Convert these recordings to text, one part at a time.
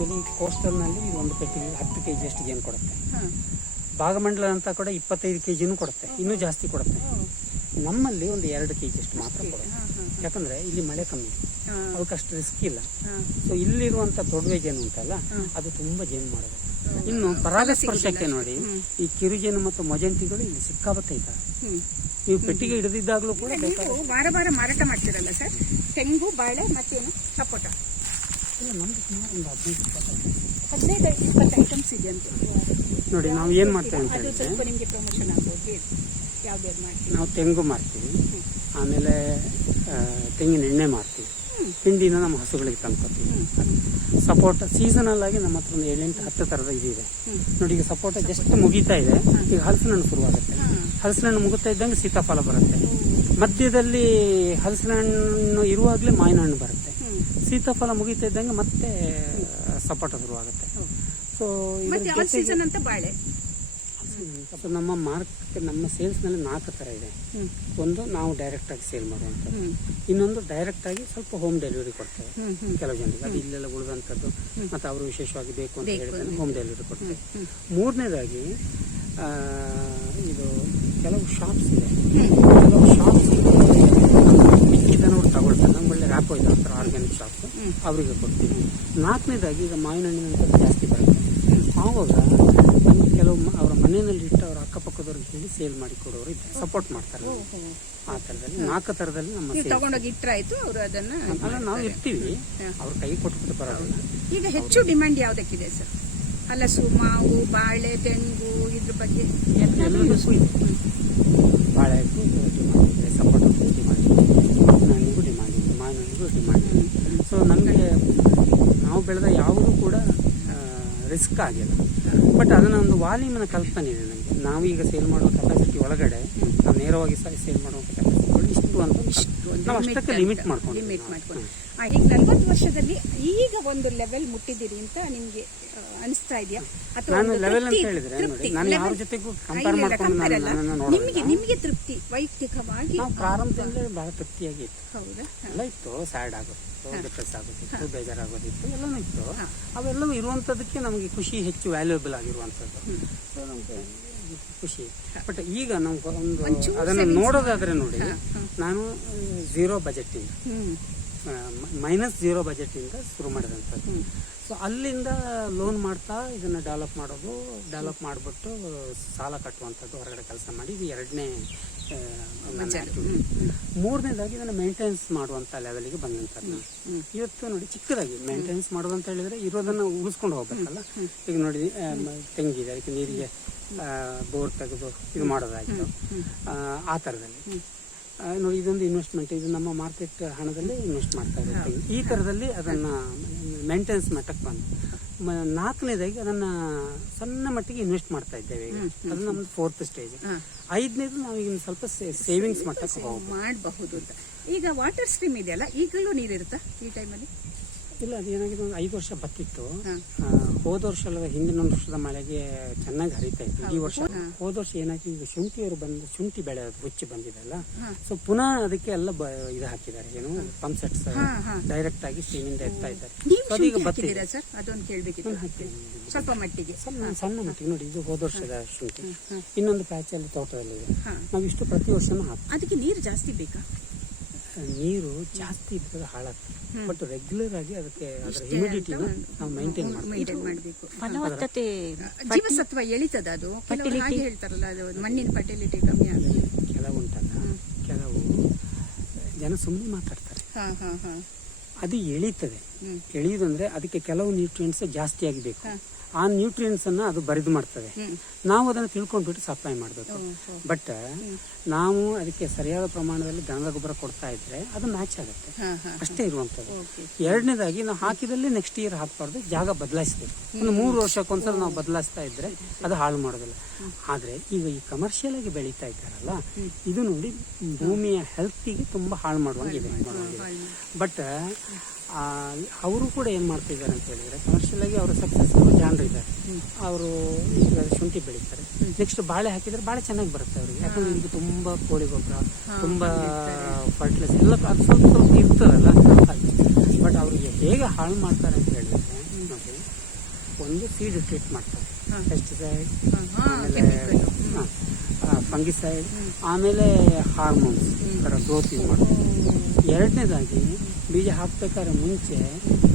Actually ಕೋಸ್ಟಲ್ನಲ್ಲಿ ಒಂದು ಪೆಟ್ಟಿಗೆ ಹತ್ತು ಕೆ ಜಿಯಷ್ಟು ಜೇನು ಕೊಡುತ್ತೆ. ಭಾಗಮಂಡಲ ಅಂತ ಕೂಡ ಇಪ್ಪತ್ತೈದು ಕೆ ಜಿನೂ ಕೊಡುತ್ತೆ. ಇನ್ನೂ ಜಾಸ್ತಿ ಕೊಡುತ್ತೆ. ನಮ್ಮಲ್ಲಿ ಒಂದು ಎರಡು ಕೆ ಜಿಯಷ್ಟು ಮಾತ್ರ ಕೊಡುತ್ತೆ. ಯಾಕಂದ್ರೆ ಇಲ್ಲಿ ಮಳೆ ಕಮ್ಮಿ. ಹಾ. ಅವಕ್ಕಷ್ಟು ರಿಸ್ಕ್ ಇಲ್ಲ. ಸೊ ಇಲ್ಲಿರುವಂಥ ದೊಡ್ಡ ಜೇನು ಉಂಟಲ್ಲ. ಅದು ತುಂಬ ಜೇನು ಮಾಡೋದು. ಇನ್ನು ಪರಾಗಸ್ಪರ್ಶಕ್ಕೆ ನೋಡಿ ಈ ಕಿರುಜೇನು ಮತ್ತು ಮೊಜಂತಿಗಳು ಇಲ್ಲಿ ಸಿಕ್ಕಾಬತ್ತೆ ಇದ್ದಾವೆ. ನೀವು ಪೆಟ್ಟಿಗೆ ಹಿಡಿದಿದ್ದಾಗಲೂ ಕೂಡ ವಾರ ವಾರ ಮಾರಾಟ ಮಾಡ್ತೀರಲ್ಲ ಸರ್? ತೆಂಗು ಬಾಳೆ ಮತ್ತೇನು? ಸಪೋಟ. ನಮ್ದು ಸುಮಾರು ಒಂದು ಹದಿನೈದು ಇಪ್ಪತ್ತೈದು. ಹದಿನೈದು ಇಪ್ಪತ್ತು ಐಟಮ್ಸ್ ಇದೆಯಂತೆ ನೋಡಿ ನಾವು ಏನು ಮಾಡ್ತೇವೆ ಅಂತ ಅದು ಹೇಳಿದ್ರೆ ಸ್ವಲ್ಪ ನಿಮಗೆ ಪ್ರಮೋಷನ್ ಆಗ್ಬೋದು ಹೇಳಿ ಯಾವ್ದು ಮಾಡ್ತೀವಿ ನಾವು ತೆಂಗು ಮಾರ್ತೀವಿ ಆಮೇಲೆ ತೆಂಗಿನ ಎಣ್ಣೆ ಮಾರ್ತೀವಿ ತಿಂಡಿನ ಹಿಂಡಿನ ನಮ್ಮ ಹಸುಗಳಿಗೆ ತಂದ್ಕೊತೀವಿ ಸಪೋಟ ಸೀಸನಲ್ ಆಗಿ ನಮ್ಮ ಹತ್ರ ಒಂದು ಏಳೆಂಟು ಹತ್ತು ಥರದ ಇದಿದೆ. ನೋಡಿ ಈಗ ಸಪೋಟ ಜಸ್ಟ್ ಮುಗಿತಾ ಇದೆ. ಈಗ ಹಲಸಿನ ಹಣ್ಣು ಶುರುವಾಗುತ್ತೆ. ಹಲಸಿನ ಹಣ್ಣು ಮುಗುತ್ತಾ ಇದ್ದಂಗೆ ಸೀತಾಫಲ ಬರುತ್ತೆ. ಮಧ್ಯದಲ್ಲಿ ಹಲಸಿನ ಹಣ್ಣು ಇರುವಾಗಲೇ ಮಾವಿನ ಹಣ್ಣು ಬರುತ್ತೆ. ಸೀತಾಫಲ ಮುಗಿತಾ ಇದ್ದಂಗೆ ಮತ್ತೆ ಸಪೋಟ ಶುರುವಾಗುತ್ತೆ. ಸೊ ಸೀಸನ್ ಅಂತ ಬಾಳೆ. ಸೊ ನಮ್ಮ ಮಾರ್ಕ್ ನಮ್ಮ ಸೇಲ್ಸ್ನಲ್ಲಿ ನಾಲ್ಕು ಥರ ಇದೆ. ಒಂದು ನಾವು ಡೈರೆಕ್ಟ್ ಆಗಿ ಸೇಲ್ ಮಾಡುವಂಥದ್ದು. ಇನ್ನೊಂದು ಡೈರೆಕ್ಟ್ ಆಗಿ ಸ್ವಲ್ಪ ಹೋಮ್ ಡೆಲಿವರಿ ಕೊಡ್ತೇವೆ. ಕೆಲವು ಜನರಿಗೆ. ಅದು ಇಲ್ಲೆಲ್ಲ ಉಳಿದಂಥದ್ದು. ಮತ್ತು ಅವರು ವಿಶೇಷವಾಗಿ ಬೇಕು ಅಂತ ಹೇಳಿದ್ರೆ ಹೋಮ್ ಡೆಲಿವರಿ ಕೊಡ್ತೇವೆ. ಮೂರನೇದಾಗಿ ಇದು ಕೆಲವು ಶಾಪ್ಸ್ ಇದೆ. ಕೆಲವು ಶಾಪ್ಸ್ ಮಿಕ್ಕಿದ್ದನ್ನು ತಗೊಳ್ತಾರೆ ನಮ್ಗೆ ಒಳ್ಳೆ ರ್ಯಾಪ್ ಇದೆ ಹತ್ರ ಆರ್ಗ್ಯಾನಿಕ್ ಶಾಪ್. ಅವರಿಗೆ ಕೊಡ್ತೀವಿ ನಾಲ್ಕನೇದಾಗಿ ಈಗ ಮಾವಿನ ಹಣ್ಣಿನಂತ ಜಾಸ್ತಿ ಬರುತ್ತೆ. ಆವಾಗ ಕೆಲವು ಅವರ ಮನೆಯಲ್ಲಿ ಇಟ್ಟು ಅವರ ಅಕ್ಕಪಕ್ಕದವ್ರಿಗೆ ಹೇಳಿ ಸೇಲ್ ಮಾಡಿ ಕೊಡೋರು ಇದ್ದಾರೆ. ಸಪೋರ್ಟ್ ಮಾಡ್ತಾರೆ. ಆ ಥರದಲ್ಲಿ ನಾಲ್ಕು ಥರದಲ್ಲಿ ನಮ್ಮ ತಗೊಂಡೋಗಿ ಇಟ್ರಾಯ್ತು ಅವರು ಅದನ್ನು ಅಲ್ಲ ನಾವು ಇರ್ತೀವಿ. ಅವ್ರ ಕೈ ಕೊಟ್ಬಿಟ್ಟು ಬರೋದಿಲ್ಲ. ಈಗ ಹೆಚ್ಚು ಡಿಮ್ಯಾಂಡ್ ಯಾವುದಕ್ಕಿದೆ ಸರ್? ಹಲಸು ಮಾವು ಬಾಳೆ ತೆಂಗು ಇದ್ರ ಬಗ್ಗೆ. ಎಲ್ಲ ಇದೆ ಬಾಳೆಗೂ ಡಿಮಾಂಡ್ ಇದೆ ಸಪೋಟಕ್ಕೂ ಡಿಮಾಂಡ್ ಇದೆ ಹಣ್ಣಿಗೂ ಡಿಮಾಂಡ್ ಇದೆ ಮಾವಿನ ಹಣ್ಣಿಗೂ ಡಿಮಾಂಡ್ ಇದೆ ಸೊ ನಮಗೆ ನಾವು ಬೆಳೆದ ಯಾವುದೂ ಕೂಡ ರಿಸ್ಕ್ ಆಗಿಲ್ಲ. ಬಟ್ ಅದನ್ನ ಒಂದು ವಾಲ್ಯೂಮ್ನ ಕಲ್ಪನೆ ಇದೆ ನನಗೆ ನಾವು ಈಗ ಸೇಲ್ ಮಾಡುವ ಕೆಪಾಸಿಟಿ ಒಳಗಡೆ ನಾವು ನೇರವಾಗಿ ಸೇಲ್ ಮಾಡುವ ಕೆಪಾಸಿಟಿ ಇಷ್ಟು ಅಂತ. ನಾವು ಅಷ್ಟಕ್ಕೆ ಲಿಮಿಟ್ ಮಾಡ್ಕೊಂಡು. ಲಿಮಿಟ್ ಮಾಡ್ಕೊಂಡು ಈಗ ನಲ್ವತ್ತು ವರ್ಷದಲ್ಲಿ ಈಗ ಒಂದು ಲೆವೆಲ್ ಮುಟ್ಟಿದ್ದೀರಿ ಅಂತ ನಿಮಗೆ ಅನಿಸ್ತಾ ಇದೆಯಾ? ಅಥವಾ ನಾನು level ಅಂತ ಹೇಳಿದ್ರೆ ನೋಡಿ, ನಾನು ಯಾರ ಜೊತೆಗೂ ಕಂಪೇರ್ ಮಾಡ್ಕೊಂಡು ನಾನು-. ನಿಮಗೆ ನಿಮಗೆ ತೃಪ್ತಿ ವೈಯಕ್ತಿಕವಾಗಿ ನಾವು ಪ್ರಾರಂಭದಲ್ಲಿ ಬಹಳ ತೃಪ್ತಿಯಾಗಿ ಇತ್ತು. ಹೌದಾ? ಎಲ್ಲ ಇತ್ತು ಸ್ಯಾಡ್ ಆಗೋದಿತ್ತು ಆಗೋದಿತ್ತು ಬೇಜಾರಾಗೋದಿತ್ತು. ಎಲ್ಲನೂ ಇತ್ತು. ಅವೆಲ್ಲವೂ ಇರುವಂಥದ್ದಕ್ಕೆ ನಮಗೆ ಖುಷಿ ಹೆಚ್ಚು ವ್ಯಾಲ್ಯೂಬಲ್ ಆಗಿರುವಂಥದ್ದು. ಸೊ ನಮಗೆ ಖುಷಿ. ಬಟ್ ಈಗ ನಮ್ಗೆ ಒಂದು ಅದನ್ನು ನೋಡೋದಾದ್ರೆ ನೋಡಿ. ನಾನು ಝೀರೋ ಬಜೆಟ್ ಇಂದ ಮೈನಸ್ ಝೀರೋ ಬಜೆಟಿಂದ ಶುರು ಮಾಡಿದಂಥದ್ದು. ಸೊ ಅಲ್ಲಿಂದ ಲೋನ್ ಮಾಡ್ತಾ ಇದನ್ನು ಡೆವಲಪ್ ಮಾಡೋದು ಡೆವಲಪ್ ಮಾಡಿಬಿಟ್ಟು ಸಾಲ ಕಟ್ಟುವಂಥದ್ದು ಹೊರಗಡೆ ಕೆಲಸ ಮಾಡಿ ಇದು ಎರಡನೇ. ಮೂರನೇದಾಗಿ ಇದನ್ನು ಮೇಂಟೆನೆನ್ಸ್ ಮಾಡುವಂಥ ಲೆವೆಲಿಗೆ ಬಂದಂಥದ್ದು. ಇವತ್ತು ನೋಡಿ ಚಿಕ್ಕದಾಗಿ ಮೇಂಟೆನೆನ್ಸ್ ಮಾಡೋದು ಅಂತ ಹೇಳಿದ್ರೆ ಇರೋದನ್ನು ಉಳಿಸ್ಕೊಂಡು ಹೋಗ್ಬೇಕಲ್ಲ? ಈಗ ನೋಡಿ ತೆಂಗಿದೆ ಅದಕ್ಕೆ ನೀರಿಗೆ ಬೋರ್ ತೆಗೆದು ಇದು ಮಾಡೋದಾಯಿತು. ಆ, ಥರದಲ್ಲಿ ನೋಡಿ ಇದೊಂದು ಇನ್ವೆಸ್ಟ್ಮೆಂಟ್ ಇದು ನಮ್ಮ ಮಾರ್ಕೆಟ್ ಹಣದಲ್ಲಿ ಇನ್ವೆಸ್ಟ್ ಮಾಡ್ತಾ ಇರುತ್ತೆ ಈ ಥರದಲ್ಲಿ ಅದನ್ನ ಮೇಂಟೆನೆನ್ಸ್ ಮಟ್ಟಕ್ಕೆ ಬಂದು ನಾಲ್ಕನೇದಾಗಿ ಅದನ್ನ ಸಣ್ಣ ಮಟ್ಟಿಗೆ ಇನ್ವೆಸ್ಟ್ ಮಾಡ್ತಾ ಇದ್ದೇವೆ. ಈಗ ಅದು ನಮ್ದು ಫೋರ್ತ್ ಸ್ಟೇಜ್ ಐದನೇದು ನಾವು ಈಗ ಸ್ವಲ್ಪ ಸೇವಿಂಗ್ಸ್ ಮಟ್ಟಕ್ಕೆ ಮಾಡಬಹುದು ಅಂತ. ಈಗ ವಾಟರ್ ಸ್ಟ್ರೀಮ್ ಇದೆಯಲ್ಲ ಈಗಲೂ ನೀರಿರುತ್ತಾ ಈ ಟೈಮಲ್ಲಿ ಇಲ್ಲ ಅದೇನಾಗಿದೆ ಒಂದು ಐದು ವರ್ಷ ಬತ್ತಿತ್ತು. ಹೋದ ವರ್ಷ ಅಲ್ಲದ ಹಿಂದಿನ ಒಂದು ವರ್ಷದ ಮಳೆಗೆ ಚೆನ್ನಾಗಿ ಹರಿತಾ ಇತ್ತು. ಈ ವರ್ಷ ಹೋದ. ವರ್ಷ ಏನಾಯ್ತು ಈಗ ಶುಂಠಿಯವರು ಬಂದು ಶುಂಠಿ ಬೆಳೆ ಹುಚ್ಚಿ ಬಂದಿದೆಲ್ಲ ಸೊ ಪುನಃ ಅದಕ್ಕೆ ಎಲ್ಲ ಇದು ಹಾಕಿದ್ದಾರೆ ಏನು ಪಂಪ್ ಸೆಟ್ಸ್. ಡೈರೆಕ್ಟ್ ಆಗಿ ಸ್ಟೀಮಿಂದ ಎತ್ತಾ ಇದ್ದಾರೆ. ಅದೀಗ ಬತ್ತಿದೆ. ಸರ್? ಅದೊಂದು ಕೇಳಬೇಕಿತ್ತು ಸ್ವಲ್ಪ ಮಟ್ಟಿಗೆ. ಸಣ್ಣ ಮಟ್ಟಿಗೆ. ನೋಡಿ ಇದು ಹೋದ ವರ್ಷದ ಶುಂಠಿ. ಇನ್ನೊಂದು ಪ್ಯಾಚಲ್ಲಿ ಅಲ್ಲಿ ನಾವಿಷ್ಟು ನಾವು ಇಷ್ಟು ಪ್ರತಿ ವರ್ಷನೂ ಹಾಕ್ತೀವಿ. ಅದಕ್ಕೆ ನೀರು ಜಾಸ್ತಿ ಬೇಕಾ? ನೀರು ಜಾಸ್ತಿ ಇದ್ರೆ ಹಾಳಾಗ್ತದೆ. ಬಟ್ ರೆಗ್ಯುಲರ್ ಆಗಿ ಅದಕ್ಕೆ ಅದರ ಹ್ಯುಮಿಡಿಟಿನ ನಾವು ಮೈಂಟೈನ್ ಮಾಡಬೇಕು. ಫಲವತ್ತತೆ ಜೀವಸತ್ವ ಎಳಿತದ ಅದು? ಹಾಗೆ ಹೇಳ್ತಾರಲ್ಲ ಅದು ಮಣ್ಣಿನ ಫರ್ಟಿಲಿಟಿ ಕಮ್ಮಿ ಆಗುತ್ತೆ. ಕೆಲವು ಉಂಟಲ್ಲ ಕೆಲವು ಜನ ಸುಮ್ಮನೆ ಮಾತಾಡ್ತಾರೆ. ಹಾ ಹಾ ಹಾ. ಅದು ಎಳೀತದೆ. ಎಳಿಯೋದಂದ್ರೆ ಅದಕ್ಕೆ ಕೆಲವು ನ್ಯೂಟ್ರಿಯೆಂಟ್ಸ್ ಜಾಸ್ತಿ ಆಗಬೇಕು. ಆ ನ್ಯೂಟ್ರಿಯೆಂಟ್ಸ್ ಅನ್ನ ಅದು ಬರಿದು ಮಾಡ್ತದೆ. ನಾವು ಅದನ್ನು ತಿಳ್ಕೊಂಡ್ಬಿಟ್ಟು ಸಪ್ಲೈ ಮಾಡಬೇಕು. ಬಟ್ ನಾವು ಅದಕ್ಕೆ ಸರಿಯಾದ ಪ್ರಮಾಣದಲ್ಲಿ ದನದ ಗೊಬ್ಬರ ಕೊಡ್ತಾ ಇದ್ರೆ ಅದು ಮ್ಯಾಚ್ ಆಗುತ್ತೆ. ಅಷ್ಟೇ ಇರುವಂಥದ್ದು. ಎರಡನೇದಾಗಿ ನಾವು ಹಾಕಿದಲ್ಲಿ ನೆಕ್ಸ್ಟ್ ಇಯರ್ ಹಾಕಬಾರ್ದು ಜಾಗ ಬದಲಾಯಿಸಬೇಕು. ಒಂದು ಮೂರು ವರ್ಷಕ್ಕೊಂದ್ಸಲ ನಾವು ಬದಲಾಯಿಸ್ತಾ ಇದ್ರೆ ಅದು ಹಾಳು ಮಾಡೋದಿಲ್ಲ. ಆದ್ರೆ ಈಗ ಈ ಕಮರ್ಷಿಯಲ್ ಆಗಿ ಬೆಳೀತಾ ಇದ್ದಾರಲ್ಲ ಇದು ನೋಡಿ ಭೂಮಿಯ ಹೆಲ್ತಿಗೆ ತುಂಬಾ ಹಾಳು ಮಾಡುವಂಗಿದೆ ಬಟ್ ಅವರು ಕೂಡ ಏನು ಮಾಡ್ತಿದ್ದಾರೆ ಅಂತ ಹೇಳಿದ್ರೆ ಕಮರ್ಷಿಯಲ್ ಆಗಿ ಅವರು ಸಕ್ಸಸ್ ಜನರು ಇದ್ದಾರೆ. ಅವರು ಈಗ ಶುಂಠಿ ಬೆಳೀತಾರೆ. ನೆಕ್ಸ್ಟ್ ಬಾಳೆ ಹಾಕಿದ್ರೆ ಬಾಳೆ ಚೆನ್ನಾಗಿ ಬರುತ್ತೆ ಅವರಿಗೆ. ಯಾಕಂದ್ರೆ ಇದಕ್ಕೆ ತುಂಬಾ ಕೋಳಿ ಗೊಬ್ಬರ ತುಂಬಾ ಫರ್ಟಿಲೈಸ್ ಎಲ್ಲ ಅದು ಸ್ವಲ್ಪ ಸ್ವಲ್ಪ ಇರ್ತದಲ್ಲ ಬಟ್ ಅವರಿಗೆ ಹೇಗೆ ಹಾಳು ಮಾಡ್ತಾರೆ ಅಂತ ಹೇಳಿದ್ರೆ ಒಂದು ಸೀಡ್ ಟ್ರೀಟ್ ಮಾಡ್ತಾರೆ. ಪೆಸ್ಟಿಸೈಡ್ ಆಮೇಲೆ ಫಂಗಿಸೈಡ್ ಆಮೇಲೆ ಹಾರ್ಮೋನ್ಸ್ ಥರ ಗ್ರೋತ್ ಇದು ಮಾಡ್ತಾರೆ. ಎರಡನೇದಾಗಿ ಬೀಜ ಹಾಕ್ಬೇಕಾದ್ರೆ ಮುಂಚೆ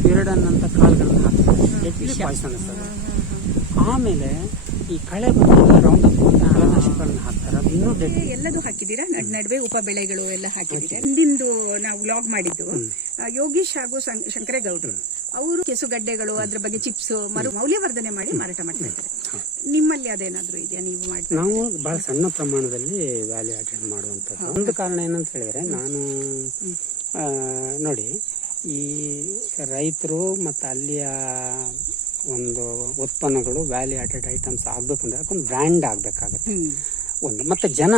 ಪಿರಡನ್ ಅಂತ ಕಾಳುಗಳನ್ನ ಹಾಕ್ತಾರೆ. ಎಟ್ಲಿ ಅದು ಆಮೇಲೆ ಈ ಕಳೆ ಬಂದಾಗ ರೌಂಡ್ ಅಪ್ ಕಳೆನಾಶಕಗಳನ್ನ ಹಾಕ್ತಾರೆ. ಅದು ಇನ್ನೂ ಎಲ್ಲದೂ ಹಾಕಿದ್ದೀರಾ? ನಡ್ ನಡುವೆ ಉಪ ಬೆಳೆಗಳು ಎಲ್ಲ ಹಾಕಿದ್ದೀರಾ? ಹಿಂದಿಂದು ನಾವು ವ್ಲಾಗ್ ಮಾಡಿದ್ದು ಯೋಗೀಶ್ ಹಾಗೂ ಶಂಕರೇಗೌಡರು ಅವರು ಕೆಸುಗಡ್ಡೆಗಳು ಅದ್ರ ಬಗ್ಗೆ ಚಿಪ್ಸ್ ಮರು ಮೌಲ್ಯವರ್ಧನೆ ಮಾಡಿ ಮಾರಾಟ ಮಾಡ್ತಾ ಇದ್ದಾರೆ. ನಿಮ್ಮಲ್ಲಿ ಅದೇನಾದ್ರೂ ಇದೆಯಾ ನೀವು ಮಾಡಿ ನಾವು ಬಹಳ ಸಣ್ಣ ಪ್ರಮಾಣದಲ್ಲಿ ವ್ಯಾಲ್ಯೂ ಅಟೆಂಡ್ ಮಾಡುವಂಥದ್ದು. ಒಂದು ಕಾರಣ ಏನಂತ ಹೇಳಿದ್ರೆ ನಾನು ನೋಡಿ ಈ ರೈತರು ಮತ್ತು ಅಲ್ಲಿಯ ಒಂದು ಉತ್ಪನ್ನಗಳು ವ್ಯಾಲ್ಯೂ ಆಟೆಡ್ ಐಟಮ್ಸ್ ಆಗಬೇಕಂದ್ರೆ ಅದಕ್ಕೊಂದು ಬ್ರ್ಯಾಂಡ್ ಆಗಬೇಕಾಗತ್ತೆ. ಒಂದು ಮತ್ತು ಜನ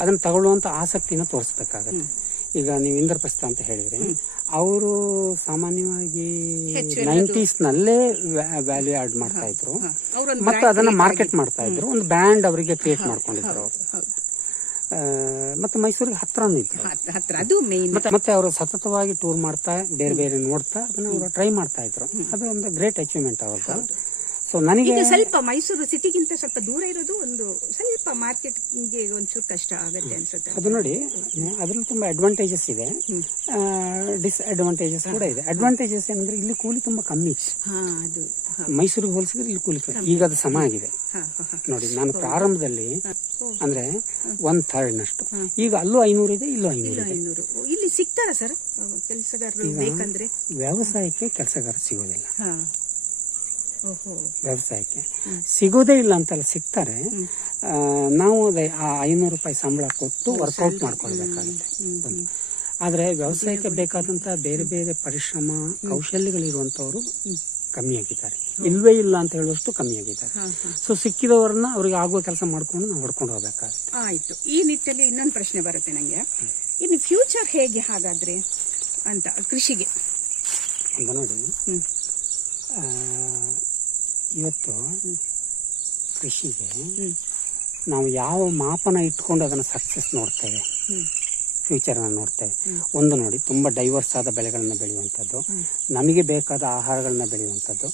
ಅದನ್ನು ತಗೊಳ್ಳುವಂಥ ಆಸಕ್ತಿನ ತೋರಿಸ್ಬೇಕಾಗತ್ತೆ. ಈಗ ನೀವು ಇಂದ್ರಪ್ರಸ್ಥ ಅಂತ ಹೇಳಿದ್ರೆ ಅವರು ಸಾಮಾನ್ಯವಾಗಿ ನೈಂಟೀಸ್ ನಲ್ಲೇ ವ್ಯಾಲ್ಯೂ ಆಡ್ ಮಾಡ್ತಾ ಇದ್ರು. ಮತ್ತೆ ಅದನ್ನ ಮಾರ್ಕೆಟ್ ಮಾಡ್ತಾ ಇದ್ರು. ಒಂದು ಬ್ರ್ಯಾಂಡ್ ಅವರಿಗೆ ಕ್ರಿಯೇಟ್ ಮಾಡ್ಕೊಂಡಿದ್ರು. ಅವರು ಮತ್ತೆ ಮೈಸೂರಿಗೆ ಹತ್ರನೂ ಇತ್ತು ಹತ್- ಹತ್ರ ಅದು ಮೇನ್ ಮತ್ತೆ ಮತ್ತೆ ಅವರು ಸತತವಾಗಿ ಟೂರ್ ಮಾಡ್ತಾ ಬೇರೆ ಬೇರೆ ನೋಡ್ತಾ ಅದನ್ನ ಅವರು ಟ್ರೈ ಮಾಡ್ತಾ ಇದ್ರು. ಅದು ಒಂದು ಗ್ರೇಟ್ ಅಚೀವ್ಮೆಂಟ್ ಅವ್ರದ್ದು. ಸೊ ನನಗೆ ಸ್ವಲ್ಪ ಮೈಸೂರು ಸಿಟಿಗಿಂತ ಸ್ವಲ್ಪ ದೂರ ಇರೋದು ಒಂದು ಸ್ವಲ್ಪ ಮಾರ್ಕೆಟ್ಗೆ ಒಂಚೂರು ಕಷ್ಟ ಆಗುತ್ತೆ ಅನ್ಸುತ್ತೆ. ಅದು ನೋಡಿ ಅದ್ರಲ್ಲಿ ತುಂಬಾ ಅಡ್ವಾಂಟೇಜಸ್ ಇದೆ. ಡಿಸ್ಅಡ್ವಾಂಟೇಜಸ್ ಕೂಡ ಇದೆ. ಅಡ್ವಾಂಟೇಜಸ್ ಏನಂದ್ರೆ ಇಲ್ಲಿ ಕೂಲಿ ತುಂಬಾ ಕಮ್ಮಿ. ಹಾ ಅದು ಮೈಸೂರಿಗೆ ಹೋಲಿಸಿದ್ರೆ ಇಲ್ಲಿ ಕೂಲಿ ಕಮ್ಮಿ. ಈಗ ಅದು ಸಮ ಆಗಿದೆ. ನೋಡಿ ನಾನು ಪ್ರಾರಂಭದಲ್ಲಿ ಅಂದ್ರೆ ಒನ್ ಥರ್ಡ್ ನಷ್ಟು. ಈಗ ಅಲ್ಲೂ ಐನೂರು ಇದೆ ಇಲ್ಲೂ ಐನೂರು ಇದೆ. ಐನೂರು. ಇಲ್ಲಿ ಸಿಗ್ತಾರ ಸರ್? ಕೆಲಸಗಾರರು ಬೇಕಂದ್ರೆ? ವ್ಯವಸಾಯಕ್ಕೆ ಕೆಲಸಗಾರ ಸಿಗೋದಿಲ್ಲ. ಹಾ. ವ್ಯವಸಾಯಕ್ಕೆ. ಸಿಗೋದೇ ಇಲ್ಲ ಅಂತಲ್ಲ ಸಿಗ್ತಾರೆ. ನಾವು ಅದೇ ಆ ಐನೂರು ರೂಪಾಯಿ ಸಂಬಳ ಕೊಟ್ಟು ವರ್ಕೌಟ್ ಮಾಡ್ಕೊಳ್ಬೇಕಾಗುತ್ತೆ. ಆದರೆ ವ್ಯವಸಾಯಕ್ಕೆ ಬೇಕಾದಂಥ ಬೇರೆ ಬೇರೆ ಪರಿಶ್ರಮ ಕೌಶಲ್ಯಗಳಿರುವಂಥವ್ರು ಕಮ್ಮಿಯಾಗಿದ್ದಾರೆ ಇಲ್ವೇ ಇಲ್ಲ ಅಂತ ಹೇಳುವಷ್ಟು ಕಮ್ಮಿಯಾಗಿದ್ದಾರೆ ಆಗಿದ್ದಾರೆ. ಸೊ ಸಿಕ್ಕಿದವರನ್ನ ಅವ್ರಿಗೆ ಆಗುವ ಕೆಲಸ ಮಾಡ್ಕೊಂಡು ನಾವು ಹೊಡ್ಕೊಂಡು ಹೋಗ್ಬೇಕಾಗುತ್ತೆ. ಆಯಿತು. ಈ ನಿಟ್ಟಲ್ಲಿ ಇನ್ನೊಂದು ಪ್ರಶ್ನೆ ಬರುತ್ತೆ ನನಗೆ ಇನ್ನು ಫ್ಯೂಚರ್ ಹೇಗೆ ಹಾಗಾದ್ರೆ ಅಂತ ಕೃಷಿಗೆ. ನೋಡಿ ಇವತ್ತು ಕೃಷಿಗೆ ನಾವು ಯಾವ ಮಾಪನ ಇಟ್ಕೊಂಡು ಅದನ್ನು ಸಕ್ಸಸ್ ನೋಡ್ತೇವೆ? ಫ್ಯೂಚರ್ ಫ್ಯೂಚರ್ ನೋಡ್ತೇವೆ. ಒಂದು ನೋಡಿ ತುಂಬ ಡೈವರ್ಸ್ ಆದ ಬೆಳೆಗಳನ್ನು ಬೆಳೆಯುವಂಥದ್ದು ನಮಗೆ ಬೇಕಾದ ಆಹಾರಗಳನ್ನ ಬೆಳೆಯುವಂಥದ್ದು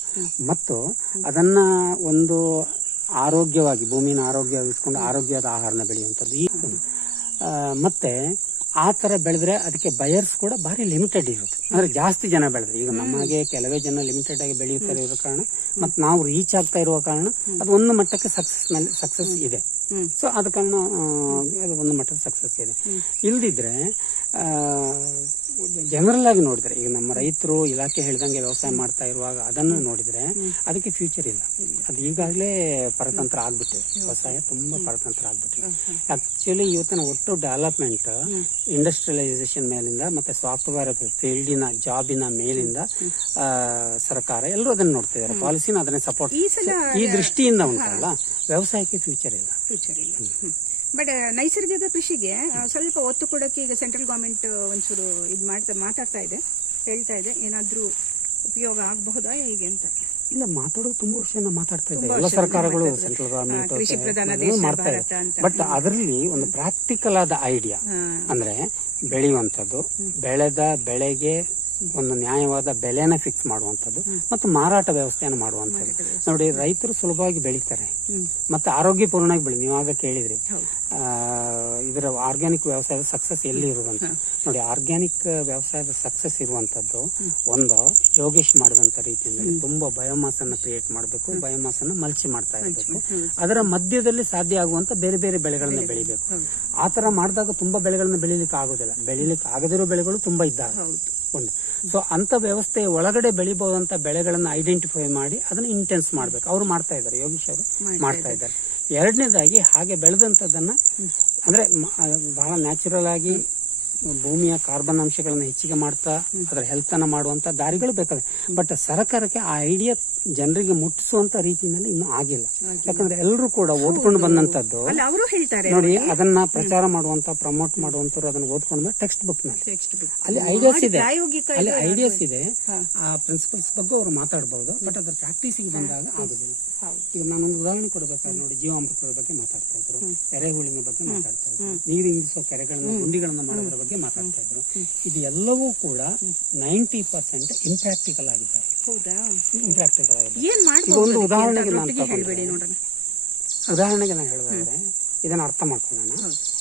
ಮತ್ತು ಅದನ್ನ ಒಂದು ಆರೋಗ್ಯವಾಗಿ ಭೂಮಿನ ಆರೋಗ್ಯವಾಗಿ ಇಟ್ಕೊಂಡು ಆರೋಗ್ಯದ ಆಹಾರನ ಬೆಳೆಯುವಂಥದ್ದು. ಈ ಮತ್ತೆ ಆ ತರ ಬೆಳೆದ್ರೆ ಅದಕ್ಕೆ ಬಯರ್ಸ್ ಕೂಡ ಭಾರಿ ಲಿಮಿಟೆಡ್ ಇರುತ್ತೆ. ಅಂದ್ರೆ ಜಾಸ್ತಿ ಜನ ಬೆಳೆದ್ರೆ. ಈಗ ನಮಗೆ ಕೆಲವೇ ಜನ ಲಿಮಿಟೆಡ್ ಆಗಿ ಬೆಳೆಯುತ್ತಾರೆ ಇರೋ ಕಾರಣ. ಮತ್ತೆ ನಾವು ರೀಚ್ ಆಗ್ತಾ ಇರುವ ಕಾರಣ ಅದು ಒಂದು ಮಟ್ಟಕ್ಕೆ ಸಕ್ಸಸ್ ಮೇಲೆ ಸಕ್ಸಸ್ ಇದೆ. ಸೊ ಆದ ಕಾರಣ ಅದು ಒಂದು ಮಟ್ಟದ ಸಕ್ಸಸ್ ಇದೆ. ಇಲ್ದಿದ್ರೆ ಜನರಲ್ ಆಗಿ ನೋಡಿದ್ರೆ ಈಗ ನಮ್ಮ ರೈತರು ಇಲಾಖೆ ಹೇಳ್ದಂಗೆ ವ್ಯವಸಾಯ ಮಾಡ್ತಾ ಇರುವಾಗ ಅದನ್ನು ನೋಡಿದ್ರೆ ಅದಕ್ಕೆ ಫ್ಯೂಚರ್ ಇಲ್ಲ. ಅದು ಈಗಾಗಲೇ ಪರತಂತ್ರ ಆಗ್ಬಿಟ್ಟಿದೆ. ವ್ಯವಸಾಯ ತುಂಬಾ ಪರತಂತ್ರ ಆಗ್ಬಿಟ್ಟಿದೆ. ಆಕ್ಚುಲಿ ಇವತ್ತಿನ ಒಟ್ಟು ಡೆವಲಪ್ಮೆಂಟ್ ಇಂಡಸ್ಟ್ರಿಯಲೈಸೇಷನ್ ಮೇಲಿಂದ ಮತ್ತೆ ಸಾಫ್ಟ್ವೇರ್ ಫೀಲ್ಡಿನ ಜಾಬಿನ ಮೇಲಿಂದ ಆ, ಸರ್ಕಾರ ಎಲ್ಲರೂ ಅದನ್ನ ನೋಡ್ತಿದ್ದಾರೆ ಪಾಲಿಸಿನ ಅದನ್ನೇ ಸಪೋರ್ಟ್ ಈ ದೃಷ್ಟಿಯಿಂದ ಉಂಟಲ್ಲ ವ್ಯವಸಾಯಕ್ಕೆ ಫ್ಯೂಚರ್ ಇಲ್ಲ. ಫ್ಯೂಚರ್ ಇಲ್ಲ. ಬಟ್ ನೈಸರ್ಗಿಕ ಕೃಷಿಗೆ ಸ್ವಲ್ಪ ಒತ್ತು ಕೊಡೋಕೆ ಈಗ ಸೆಂಟ್ರಲ್ ಗೌರ್ಮೆಂಟ್ ಒಂಚೂರು ಇದು ಮಾಡ್ತಾ ಮಾತಾಡ್ತಾ ಇದೆ ಹೇಳ್ತಾ ಇದೆ. ಏನಾದ್ರೂ ಉಪಯೋಗ ಆಗಬಹುದಾ ಹೀಗೆ ಅಂತ. ಇಲ್ಲ ಮಾತಾಡೋದು ತುಂಬಾ ವರ್ಷ ಮಾತಾಡ್ತಾ ಇದೆ ಎಲ್ಲ ಸರ್ಕಾರಗಳು ಸೆಂಟ್ರಲ್ ಗವರ್ಮೆಂಟ್ ಮಾಡ್ತಾ ಇದೆ. ಬಟ್ ಅದರಲ್ಲಿ ಒಂದು ಪ್ರಾಕ್ಟಿಕಲ್ ಆದ ಐಡಿಯಾ ಅಂದ್ರೆ ಬೆಳೆಯುವಂತದ್ದು ಬೆಳೆದ ಬೆಳೆಗೆ ಒಂದು ನ್ಯಾಯವಾದ ಬೆಲೆನ ಫಿಕ್ಸ್ ಮಾಡುವಂತದ್ದು ಮತ್ತು ಮಾರಾಟ ವ್ಯವಸ್ಥೆಯನ್ನು ಮಾಡುವಂತದ್ದು ನೋಡಿ ರೈತರು ಸುಲಭವಾಗಿ ಬೆಳೀತಾರೆ. ಮತ್ತೆ ಆರೋಗ್ಯಪೂರ್ಣವಾಗಿ ಬೆಳಿ ನೀವಾಗ ಕೇಳಿದ್ರಿ. ಇದರ ಆರ್ಗ್ಯಾನಿಕ್ ವ್ಯವಸಾಯದ ಸಕ್ಸಸ್ ಎಲ್ಲಿ ಇರುವಂತ ನೋಡಿ ಆರ್ಗ್ಯಾನಿಕ್ ವ್ಯವಸಾಯದ ಸಕ್ಸಸ್ ಇರುವಂತದ್ದು ಒಂದು ಯೋಗೇಶ್ ಮಾಡಿದಂತ ರೀತಿಯಲ್ಲಿ ತುಂಬಾ ಬಯೋಮಾಸ್ ಅನ್ನ ಕ್ರಿಯೇಟ್ ಮಾಡಬೇಕು ಬಯೋಮಾಸ್ ಅನ್ನ ಮಲ್ಚಿ ಮಾಡ್ತಾ ಇರಬೇಕು. ಅದರ ಮಧ್ಯದಲ್ಲಿ ಸಾಧ್ಯ ಆಗುವಂತ ಬೇರೆ ಬೇರೆ ಬೆಳೆಗಳನ್ನ ಬೆಳಿಬೇಕು. ಆ ತರ ಮಾಡಿದಾಗ ತುಂಬಾ ಬೆಳೆಗಳನ್ನ ಬೆಳಿಲಿಕ್ಕೆ ಆಗೋದಿಲ್ಲ. ಬೆಳಿಲಿಕ್ಕೆ ಆಗದಿರೋ ಬೆಳೆಗಳು ತುಂಬಾ ಇದ್ದಾವೆ. ಒಂದು. ಸೊ ಅಂತ ವ್ಯವಸ್ಥೆಯ ಒಳಗಡೆ ಬೆಳಿಬಹುದಂತ ಬೆಳೆಗಳನ್ನ ಐಡೆಂಟಿಫೈ ಮಾಡಿ ಅದನ್ನ ಇಂಟೆನ್ಸ್ ಮಾಡ್ಬೇಕು. ಅವ್ರು ಮಾಡ್ತಾ ಇದ್ದಾರೆ. ಯೋಗೀಶ್ ಅವರು ಮಾಡ್ತಾ ಇದ್ದಾರೆ. ಎರಡನೇದಾಗಿ ಹಾಗೆ ಬೆಳೆದಂತದನ್ನ ಅಂದ್ರೆ ಭಾಳ ಬಹಳ ನ್ಯಾಚುರಲ್ ಆಗಿ ಭೂಮಿಯ ಕಾರ್ಬನ್ ಅಂಶಗಳನ್ನ ಹೆಚ್ಚಿಗೆ ಮಾಡ್ತಾ ಅದರ ಹೆಲ್ತ್ ಅನ್ನ ಮಾಡುವಂತ ದಾರಿಗಳು ಬೇಕಾದ ಬಟ್ ಸರ್ಕಾರಕ್ಕೆ ಆ ಐಡಿಯಾ ಜನರಿಗೆ ಮುಟ್ಟಿಸುವಂತ ರೀತಿಯಲ್ಲಿ ಇನ್ನು ಆಗಿಲ್ಲ. ಯಾಕಂದ್ರೆ ಎಲ್ಲರೂ ಕೂಡ ಓದ್ಕೊಂಡು ಬಂದಂತದ್ದು ಅಲ್ಲ ಅವರು ಹೇಳ್ತಾರೆ. ನೋಡಿ ಅದನ್ನ ಪ್ರಚಾರ ಮಾಡುವಂತ ಪ್ರಮೋಟ್ ಮಾಡುವಂತವ್ರು ಅದನ್ನ ಓದ್ಕೊಂಡು ಟೆಕ್ಸ್ಟ್ ಬುಕ್ನಲ್ಲಿ. ಟೆಕ್ಸ್ಟ್ ಬುಕ್ ಅಲ್ಲಿ ಐಡಿಯಾಸ್ ಇದೆ. ಅಲ್ಲಿ ಐಡಿಯಾಸ್ ಇದೆ. ಆ ಪ್ರಿನ್ಸಿಪಲ್ಸ್ ಬಗ್ಗೆ ಅವರು ಮಾತಾಡಬಹುದು ಬಟ್ ಅದ್ರ ಪ್ರಾಕ್ಟೀಸಿಗೆ ಬಂದಾಗ ಆಗುದಿಲ್ಲ. ಈಗ ನಾನೊಂದು ಉದಾಹರಣೆ ಕೊಡಬೇಕಾದ್ರೆ ನೋಡಿ ಜೀವಾಮೃತದ ಬಗ್ಗೆ ಮಾತಾಡ್ತಾ ಇದ್ರು ಎರೆಹುಳಿನ ಬಗ್ಗೆ ಮಾತಾಡ್ತಾ ಇದ್ರು ನೀರು ಇಂಗಿಸುವ ಕೆರೆಗಳನ್ನ ಗುಂಡಿಗಳನ್ನ ಮಾಡೋದ್ರ ಬಗ್ಗೆ ಮಾತಾಡ್ತಾ ಇದ್ರು. ಇದೆಲ್ಲವೂ ಕೂಡ ನೈಂಟಿ ಪರ್ಸೆಂಟ್ ಇಂಪ್ರಾಕ್ಟಿಕಲ್ ಆಗಿದ್ದಾರೆ. ಹೌದಾ? ಇಂಪ್ರಾಕ್ಟಿಕಲ್ ಆಗಿದೆ ಒಂದು ಉದಾಹರಣೆಗೆ ನಾನು ಉದಾಹರಣೆಗೆ ನಾನು ಹೇಳಿದ್ರೆ ಇದನ್ನ ಅರ್ಥ ಮಾಡ್ಕೊಳ್ಳೋಣ.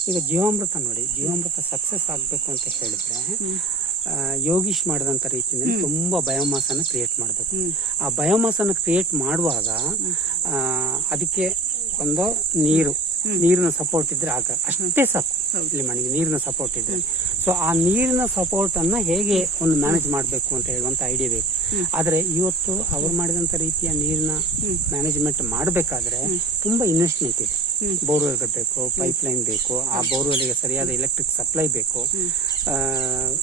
ಈಗ ಜೀವಾಮೃತ ನೋಡಿ ಜೀವಾಮೃತ ಸಕ್ಸಸ್ ಆಗ್ಬೇಕು ಅಂತ ಹೇಳಿದ್ರೆ ಯೋಗೀಶ್ ಮಾಡಿದಂತ ರೀತಿಯಲ್ಲಿ ತುಂಬಾ ಬಯೋಮಾಸ್ ಅನ್ನು ಕ್ರಿಯೇಟ್ ಮಾಡಬೇಕು ಆ ಬಯೋಮಾಸ್ ಅನ್ನು ಕ್ರಿಯೇಟ್ ಮಾಡುವಾಗ ಅದಕ್ಕೆ ಒಂದು ನೀರು ನೀರಿನ ಸಪೋರ್ಟ್ ಇದ್ರೆ ಆಗ ಅಷ್ಟೇ ಸಾಕು. ಇಲ್ಲಿ ನೀರಿನ ಸಪೋರ್ಟ್ ಇದೆ ಸೊ ಆ ನೀರಿನ ಸಪೋರ್ಟ್ ಅನ್ನ ಹೇಗೆ ಒಂದು ಮ್ಯಾನೇಜ್ ಮಾಡಬೇಕು ಅಂತ ಹೇಳುವಂತ ಐಡಿಯಾ ಬೇಕು. ಆದ್ರೆ ಇವತ್ತು ಅವ್ರು ಮಾಡಿದಂತ ರೀತಿಯ ನೀರಿನ ಮ್ಯಾನೇಜ್ಮೆಂಟ್ ಮಾಡಬೇಕಾದ್ರೆ ತುಂಬಾ ಇನ್ವೆಸ್ಟ್ಮೆಂಟ್ ಇದೆ. ಬೋರ್ವೆಲ್ ಬೇಕು ಪೈಪ್ ಲೈನ್ ಬೇಕು, ಆ ಬೋರ್ವೆಲ್ಗೆ ಸರಿಯಾದ ಎಲೆಕ್ಟ್ರಿಕ್ ಸಪ್ಲೈ ಬೇಕು.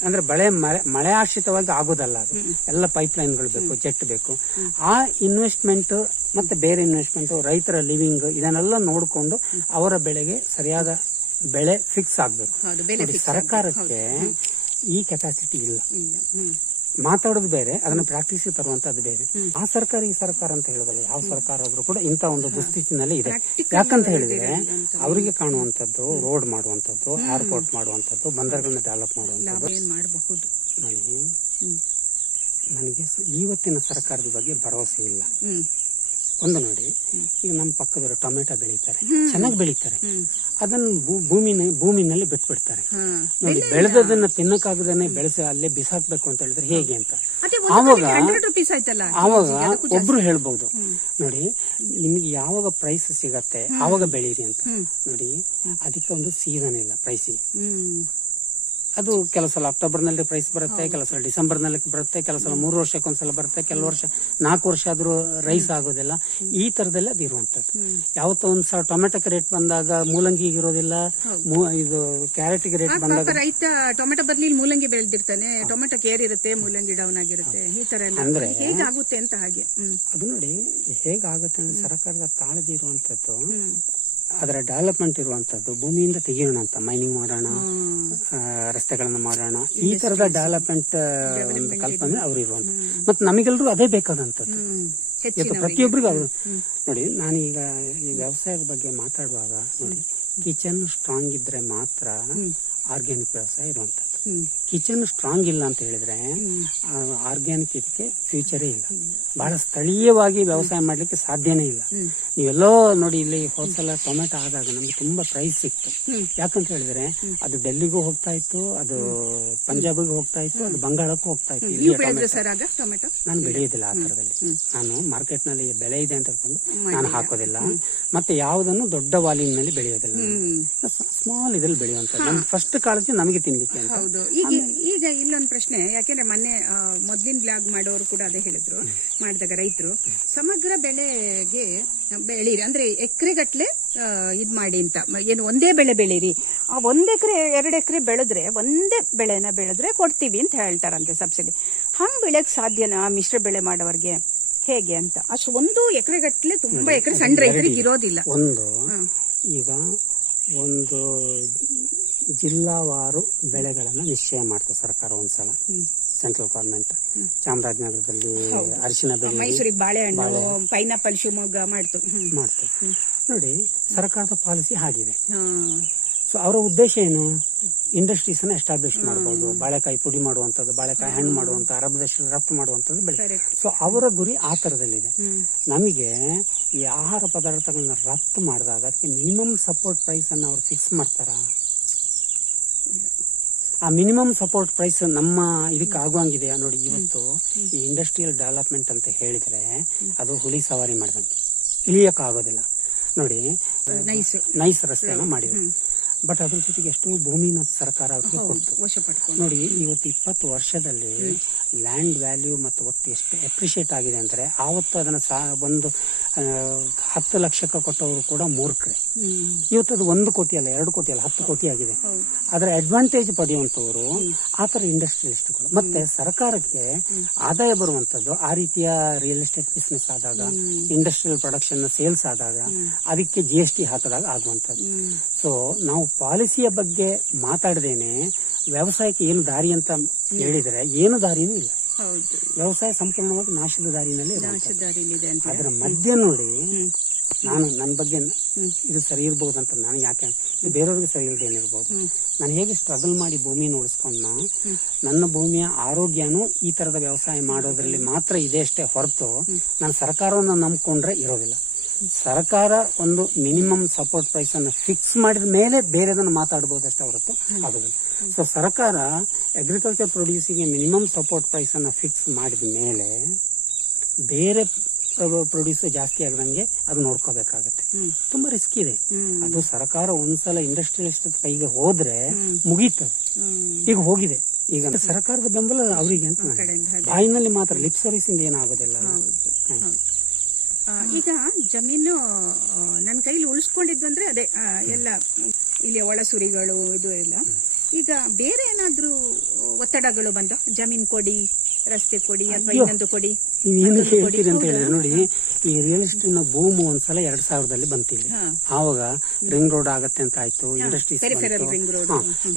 ಅಂದ್ರೆ ಬಳೆ ಮಳೆ ಮಳೆ ಆಶ್ರಿತವಾಗಿ ಆಗೋದಲ್ಲ ಅದು. ಎಲ್ಲ ಪೈಪ್ ಲೈನ್ಗಳು ಬೇಕು ಜೆಟ್ ಬೇಕು. ಆ ಇನ್ವೆಸ್ಟ್ಮೆಂಟ್ ಮತ್ತೆ ಬೇರೆ ಇನ್ವೆಸ್ಟ್ಮೆಂಟ್ ರೈತರ ಲಿವಿಂಗ್ ಇದನ್ನೆಲ್ಲ ನೋಡಿಕೊಂಡು ಅವರ ಬೆಳೆಗೆ ಸರಿಯಾದ ಬೆಳೆ ಫಿಕ್ಸ್ ಆಗ್ಬೇಕು. ಸರ್ಕಾರಕ್ಕೆ ಈ ಕೆಪಾಸಿಟಿ ಇಲ್ಲ. ಮಾತಾಡೋದು ಬೇರೆ ಅದನ್ನ ಪ್ರಾಕ್ಟೀಸ್ ತರುವಂತದ್ದು ಬೇರೆ. ಆ ಸರ್ಕಾರ ಈ ಸರ್ಕಾರ ಅಂತ ಹೇಳೋದಲ್ಲ ಯಾವ ಸರ್ಕಾರ ಆದ್ರೂ ಕೂಡ ಇಂತ ಒಂದು ದುಸ್ಥಿತಿನಲ್ಲಿ ಇದೆ. ಯಾಕಂತ ಹೇಳಿದ್ರೆ ಅವರಿಗೆ ಕಾಣುವಂತದ್ದು ರೋಡ್ ಮಾಡುವಂತದ್ದು ಏರ್ಪೋರ್ಟ್ ಮಾಡುವಂತದ್ದು ಬಂದರ್ಗಳನ್ನ ಡೆವಲಪ್ ಮಾಡುವಂತದ್ದು ನನಗೆ ಇವತ್ತಿನ ಸರ್ಕಾರದ ಬಗ್ಗೆ ಭರವಸೆ ಇಲ್ಲ. ಒಂದು ನೋಡಿ. ಈಗ ನಮ್ಮ ಪಕ್ಕದವರು ಟೊಮೆಟೊ ಬೆಳೀತಾರೆ. ಚೆನ್ನಾಗಿ ಬೆಳೀತಾರೆ. ಅದನ್ನ ಭೂಮಿನ ಭೂಮಿನಲ್ಲಿ ಬಿಟ್ಬಿಡ್ತಾರೆ. ನೋಡಿ ಬೆಳೆದದನ್ನ ತಿನ್ನಕ್ಕಾಗದೇನೆ ಬೆಳೆಸಿ ಅಲ್ಲೇ ಬಿಸಾಕ್ಬೇಕು ಅಂತ ಹೇಳಿದ್ರೆ ಹೇಗೆ ಅಂತ. ಅವಾಗ ಆವಾಗ ಆವಾಗ ಒಬ್ರು ಹೇಳ್ಬಹುದು ನೋಡಿ ನಿಮ್ಗೆ ಯಾವಾಗ ಪ್ರೈಸ್ ಸಿಗತ್ತೆ ಆವಾಗ ಬೆಳೀರಿ ಅಂತ. ನೋಡಿ ಅದಕ್ಕೆ ಒಂದು ಸೀಸನ್ ಇಲ್ಲ ಪ್ರೈಸಿಗೆ ಅದು ಕೆಲಸ ಸಲ ಅಕ್ಟೋಬರ್ನಲ್ಲಿ ಪ್ರೈಸ್ ಬರುತ್ತೆ ಕೆಲವು ಸಲ ಡಿಸೆಂಬರ್ನಲ್ಲಿ ಬರುತ್ತೆ ಕೆಲವು ಸಲ ಮೂರು ವರ್ಷಕ್ಕೊಂದ್ಸಲ ಬರುತ್ತೆ ಕೆಲವು ವರ್ಷ ನಾಲ್ಕು ವರ್ಷ ಆದ್ರೂ ರೈಸ್ ಆಗೋದಿಲ್ಲ. ಈ ತರದಲ್ಲಿ ಅದು ಇರುವಂತದ್ದು. ಯಾವತ್ತೋ ಒಂದ್ ಸಲ ಟೊಮೆಟೊಕ್ಕೆ ರೇಟ್ ಬಂದಾಗ ಮೂಲಂಗಿಗೆ ಇರೋದಿಲ್ಲ ಇದು ಕ್ಯಾರೆಟ್ ರೇಟ್ ಬಂದಾಗ ರೈತ ಟೊಮೆಟೊ ಬದ್ಲಿ ಮೂಲಂಗಿ ಬೆಳೆದಿರ್ತಾನೆ ಟೊಮೆಟೊ ಕೇರ್ ಇರುತ್ತೆ ಮೂಲಂಗಿ ಡೌನ್ ಆಗಿರುತ್ತೆ ಈ ತರ ಎಲ್ಲ ಅಂದ್ರೆ- ಹೇಗಾಗುತ್ತೆ ಅಂತ ಹಾಗೆ? ಅದು ನೋಡಿ ಹೇಗಾಗುತ್ತೆ ಸರ್ಕಾರದ ಕಾಳಜಿ ಇರುವಂತದ್ದು ಅದರ ಡೆವಲಪ್ಮೆಂಟ್ ಇರುವಂತದ್ದು ಭೂಮಿಯಿಂದ ತೆಗೆಯೋಣ ಅಂತ ಮೈನಿಂಗ್ ಮಾಡೋಣ ರಸ್ತೆಗಳನ್ನು ಮಾಡೋಣ ಈ ತರದ ಡೆವಲಪ್ಮೆಂಟ್ ಒಂದು ಕಲ್ಪನೆ ಅವ್ರು ಇರುವಂತ. ಮತ್ತೆ ನಮಗೆಲ್ಲರೂ ಅದೇ ಬೇಕಾದಂತದ್ದು. ಇವತ್ತು ಪ್ರತಿಯೊಬ್ಬರಿಗೂ ಅವರು. ನೋಡಿ ನಾನೀಗ ಈ ವ್ಯವಸಾಯದ ಬಗ್ಗೆ ಮಾತಾಡುವಾಗ ನೋಡಿ ಕಿಚನ್ ಸ್ಟ್ರಾಂಗ್ ಇದ್ರೆ ಮಾತ್ರ ಆರ್ಗ್ಯಾನಿಕ್ ವ್ಯವಸಾಯ ಇರುವಂತದ್ದು. ಕಿಚನ್ ಸ್ಟ್ರಾಂಗ್ ಇಲ್ಲ ಅಂತ ಹೇಳಿದ್ರೆ ಆರ್ಗ್ಯಾನಿಕ್ ಇದಕ್ಕೆ ಫ್ಯೂಚರೇ ಇಲ್ಲ. ಬಹಳ ಸ್ಥಳೀಯವಾಗಿ ವ್ಯವಸಾಯ ಮಾಡ್ಲಿಕ್ಕೆ ಸಾಧ್ಯನೇ ಇಲ್ಲ. ನೀವೆಲ್ಲೋ ನೋಡಿ ಇಲ್ಲಿ ಹೋದ್ಸಲ ಟೊಮೆಟೊ ಆದಾಗ ನಮ್ಗೆ ತುಂಬಾ ಪ್ರೈಸ್ ಸಿಕ್ತು. ಯಾಕಂತ ಹೇಳಿದ್ರೆ ಅದು ಡೆಲ್ಲಿಗೂ ಹೋಗ್ತಾ ಇತ್ತು ಅದು ಪಂಜಾಬ್ಗೂ ಹೋಗ್ತಾ ಇತ್ತು ಅದು ಬಂಗಾಳಕ್ಕೂ ಹೋಗ್ತಾ ಇತ್ತು. ನಾನು ಬೆಳೆಯೋದಿಲ್ಲ ಆ ತರದಲ್ಲಿ ನಾನು ಮಾರ್ಕೆಟ್ನಲ್ಲಿ ಬೆಲೆ ಇದೆ ಅಂತ ಹೇಳ್ಕೊಂಡು ನಾನು ಹಾಕೋದಿಲ್ಲ. ಮತ್ತೆ ಯಾವುದನ್ನು ದೊಡ್ಡ ವಾಲ್ಯೂಮ್ನಲ್ಲಿ ಬೆಳೆಯೋದಿಲ್ಲ ಸ್ಮಾಲ್ ಇದ್ರಲ್ಲಿ ಬೆಳೆಯುವಂತ ನಮ್ ಫಸ್ಟ್ ಕಾಳಜಿ ನಮಗೆ ತಿನ್ಲಿಕ್ಕೆ ಅಂತ. ಹೌದು. ಈಗ ಈಗ ಇಲ್ಲೊಂದು ಪ್ರಶ್ನೆ ಯಾಕೆಂದ್ರೆ ಮೊನ್ನೆ ಮೊದ್ಲಿನ ಬ್ಲಾಗ್ ಮಾಡೋರು ಕೂಡ ಅದೇ ಹೇಳಿದ್ರು ಮಾಡಿದಾಗ ರೈತರು ಸಮಗ್ರ ಬೆಳೆಗೆ ಬೆಳೀರಿ ಅಂದ್ರೆ ಎಕರೆಗಟ್ಲೆ ಇದ್ ಮಾಡಿ ಅಂತ. ಏನು ಒಂದೇ ಬೆಳೆ ಬೆಳೀರಿ. ಆ ಒಂದ್ ಎಕರೆ ಎರಡು ಎಕರೆ ಬೆಳೆದ್ರೆ ಒಂದೇ ಬೆಳೆನ ಬೆಳೆದ್ರೆ ಕೊಡ್ತೀವಿ ಅಂತ ಹೇಳ್ತಾರಂತೆ ಸಬ್ಸಿಡಿ. ಹಂಗ್ ಬೆಳೆಯಕ್ ಸಾಧ್ಯನಾ ಮಿಶ್ರ ಬೆಳೆ ಮಾಡೋರ್ಗೆ? ಹೇಗೆ ಅಂತ. ಅಷ್ಟು ಒಂದು ಎಕರೆಗಟ್ಲೆ ತುಂಬಾ ಎಕರೆ ಸಣ್ಣ ರೈತರಿಗೆ ಇರೋದಿಲ್ಲ. ಒಂದು ಈಗ ಒಂದು ಜಿಲ್ಲಾವಾರು ಬೆಳೆಗಳನ್ನ ನಿಶ್ಚಯ ಮಾಡ್ತದೆ ಸರ್ಕಾರ ಒಂದ್ಸಲ. ಸೆಂಟ್ರಲ್ ಗವರ್ಮೆಂಟ್ ಚಾಮರಾಜನಗರದಲ್ಲಿ ಅರಿಶಿನ ಬೆಳೆ ಬಾಳೆಹಣ್ಣು ಪೈನಾಪಲ್ ಶಿವಮೊಗ್ಗ ಮಾಡ್ತು. ಮಾಡ್ತು. ನೋಡಿ ಸರ್ಕಾರದ ಪಾಲಿಸಿ ಹಾಗಿದೆ. ಸೊ ಅವರ ಉದ್ದೇಶ ಏನು? ಇಂಡಸ್ಟ್ರೀಸ್ ಅನ್ನ ಎಸ್ಟಾಬ್ಲಿಷ್ ಮಾಡಬಹುದು ಬಾಳೆಕಾಯಿ ಪುಡಿ ಮಾಡುವಂತದ್ದು ಬಾಳೆಕಾಯಿ ಹಣ್ಣು ಮಾಡುವಂತ ಅರಬ್ ದೇಶದಲ್ಲಿ ರಫ್ತು ಮಾಡುವಂತದ್ದು ಬೆಳೆ. ಸೊ ಅವರ ಗುರಿ ಆ ತರದಲ್ಲಿದೆ ನಮಗೆ ಈ ಆಹಾರ ಪದಾರ್ಥಗಳನ್ನ ರಫ್ತು ಮಾಡಿದಾಗ ಅದಕ್ಕೆ ಮಿನಿಮಮ್ ಸಪೋರ್ಟ್ ಪ್ರೈಸ್ ಅನ್ನ ಅವ್ರು ಫಿಕ್ಸ್ ಮಾಡ್ತಾರ? ಆ ಮಿನಿಮಮ್ ಸಪೋರ್ಟ್ ಪ್ರೈಸ್ ನಮ್ಮ ಇದಕ್ಕೆ ಆಗುವಂಗಿದೆ ನೋಡಿ ಇವತ್ತು ಈ ಇಂಡಸ್ಟ್ರಿಯಲ್ ಡೆವಲಪ್ಮೆಂಟ್ ಅಂತ ಹೇಳಿದ್ರೆ ಅದು ಹುಲಿ ಸವಾರಿ ಮಾಡ್ದಂಗೆ. ಇಳಿಯಕ್ಕಾಗೋದಿಲ್ಲ ನೋಡಿ ನೈಸ್ ರಸ್ತೆನ ಮಾಡಿದ್ರು. ಬಟ್ ಅದ್ರ ಜೊತೆಗೆ ಎಷ್ಟೋ ಭೂಮಿನ ಸರ್ಕಾರ ಅವ್ರಿಗೆ ಕೊಡ್ತು. ನೋಡಿ ಇವತ್ತು ಇಪ್ಪತ್ತು ವರ್ಷದಲ್ಲಿ ಲ್ಯಾಂಡ್ ವ್ಯಾಲ್ಯೂ ಮತ್ತು ಒಟ್ಟು ಎಷ್ಟು ಅಪ್ರಿಷಿಯೇಟ್ ಆಗಿದೆ ಅಂದ್ರೆ ಆವತ್ತು ಅದನ್ನ ಸಾ ಒಂದು ಹತ್ತು ಲಕ್ಷಕ್ಕೆ ಕೊಟ್ಟವರು ಕೂಡ ಮೂರ್ಖರೆ. ಇವತ್ತು ಅದು ಒಂದು ಕೋಟಿ ಅಲ್ಲ ಎರಡು ಕೋಟಿ ಅಲ್ಲ ಹತ್ತು ಕೋಟಿ ಆಗಿದೆ. ಅದರ ಅಡ್ವಾಂಟೇಜ್ ಪಡೆಯುವಂತವರು ಆ ತರ ಇಂಡಸ್ಟ್ರಿಯಲಿಸ್ಟ್ಗಳು ಮತ್ತೆ ಸರ್ಕಾರಕ್ಕೆ ಆದಾಯ ಬರುವಂತದ್ದು ಆ ರೀತಿಯ ರಿಯಲ್ ಎಸ್ಟೇಟ್ ಬಿಸ್ನೆಸ್ ಆದಾಗ ಇಂಡಸ್ಟ್ರಿಯಲ್ ಪ್ರೊಡಕ್ಷನ್ ಸೇಲ್ಸ್ ಆದಾಗ ಅದಕ್ಕೆ ಜಿ ಎಸ್ ಟಿ ಹಾಕಿದಾಗ ಆಗುವಂತದ್ದು. ಸೊ ನಾವು ಪಾಲಿಸಿಯ ಬಗ್ಗೆ ಮಾತಾಡದೇನೆ ವ್ಯವಸಾಯಕ್ಕೆ ಏನು ದಾರಿ ಅಂತ ಹೇಳಿದ್ರೆ ಏನು ದಾರಿನೂ ಇಲ್ಲ. ವ್ಯವಸಾಯ ಸಂಪೂರ್ಣವಾಗಿ ನಾಶದ ದಾರಿನಲ್ಲಿ ಅದರ ಮಧ್ಯೆ ನೋಡಿ ನಾನು ನನ್ನ ಬಗ್ಗೆ ಇದು ಸರಿ ಇರ್ಬೋದು ಅಂತ ನಾನು ಯಾಕೆ ಬೇರೆಯವ್ರಿಗೆ ಸರಿ ಇಲ್ದೇನಿರ್ಬೋದು. ನಾನು ಹೇಗೆ ಸ್ಟ್ರಗಲ್ ಮಾಡಿ ಭೂಮಿ ಉಳಿಸ್ಕೊಂಡ ನನ್ನ ಭೂಮಿಯ ಆರೋಗ್ಯನೂ ಈ ತರದ ವ್ಯವಸಾಯ ಮಾಡೋದ್ರಲ್ಲಿ ಮಾತ್ರ ಇದೆ ಅಷ್ಟೇ ಹೊರತು ನಾನು ಸರ್ಕಾರವನ್ನು ನಂಬ್ಕೊಂಡ್ರೆ ಇರೋದಿಲ್ಲ. ಸರ್ಕಾರ ಒಂದು ಮಿನಿಮಮ್ ಸಪೋರ್ಟ್ ಪ್ರೈಸ್ ಅನ್ನು ಫಿಕ್ಸ್ ಮಾಡಿದ ಮೇಲೆ ಬೇರೆದನ್ನು ಮಾತಾಡಬಹುದಷ್ಟೇ ಹೊರತು ಆಗೋದಿಲ್ಲ. ಸೊ ಸರ್ಕಾರ ಅಗ್ರಿಕಲ್ಚರ್ ಪ್ರೊಡ್ಯೂಸಿಗೆ ಮಿನಿಮಮ್ ಸಪೋರ್ಟ್ ಪ್ರೈಸ್ ಅನ್ನು ಫಿಕ್ಸ್ ಮಾಡಿದ ಮೇಲೆ ಬೇರೆ ಪ್ರೊಡ್ಯೂಸ್ ಜಾಸ್ತಿ ಆಗದಂಗೆ ಅದು ನೋಡ್ಕೋಬೇಕಾಗತ್ತೆ. ತುಂಬಾ ರಿಸ್ಕ್ ಇದೆ. ಅದು ಸರ್ಕಾರ ಒಂದ್ಸಲ ಇಂಡಸ್ಟ್ರಿಯಲಿಸ್ಟ್ ಕೈಗೆ ಹೋದ್ರೆ ಮುಗೀತದೆ ಈಗ ಹೋಗಿದೆ. ಈಗ ಸರ್ಕಾರದ ಬೆಂಬಲ ಅವರಿಗೆ ಅಂತ ಬಾಯಿನಲ್ಲಿ ಮಾತ್ರ ಲಿಪ್ ಸರ್ವಿಸ್ ಇಂದ ಏನಾಗೋದಿಲ್ಲ. ಈಗ ಜಮೀನು ನನ್ನ ಕೈಲಿ ಉಳಿಸ್ಕೊಂಡಿದ್ದು ಅಂದ್ರೆ ಅದೇ ಎಲ್ಲ ಇಲ್ಲಿ ಒಳಸುರಿಗಳು ಇದು ಎಲ್ಲ. ಈಗ ಬೇರೆ ಏನಾದ್ರೂ ಒತ್ತಡಗಳು ಬಂದ? ಜಮೀನ್ ಕೊಡಿ ರಸ್ತೆ ಕೊಡಿ ಅಥವಾ ಇನ್ನೊಂದು ಕೊಡಿ? ನೋಡಿ ಈ ರಿಯಲ್ ಎಸ್ಟೇಟ್ನ ಭೂಮಿ ಒಂದ್ಸಲ ಎರಡ್ ಸಾವಿರದಲ್ಲಿ ಬಂತಿಲ್ಲಿ. ಆವಾಗ ರಿಂಗ್ ರೋಡ್ ಆಗತ್ತೆ ಅಂತ ಆಯ್ತು ಇಂಡಸ್ಟ್ರೀಸ್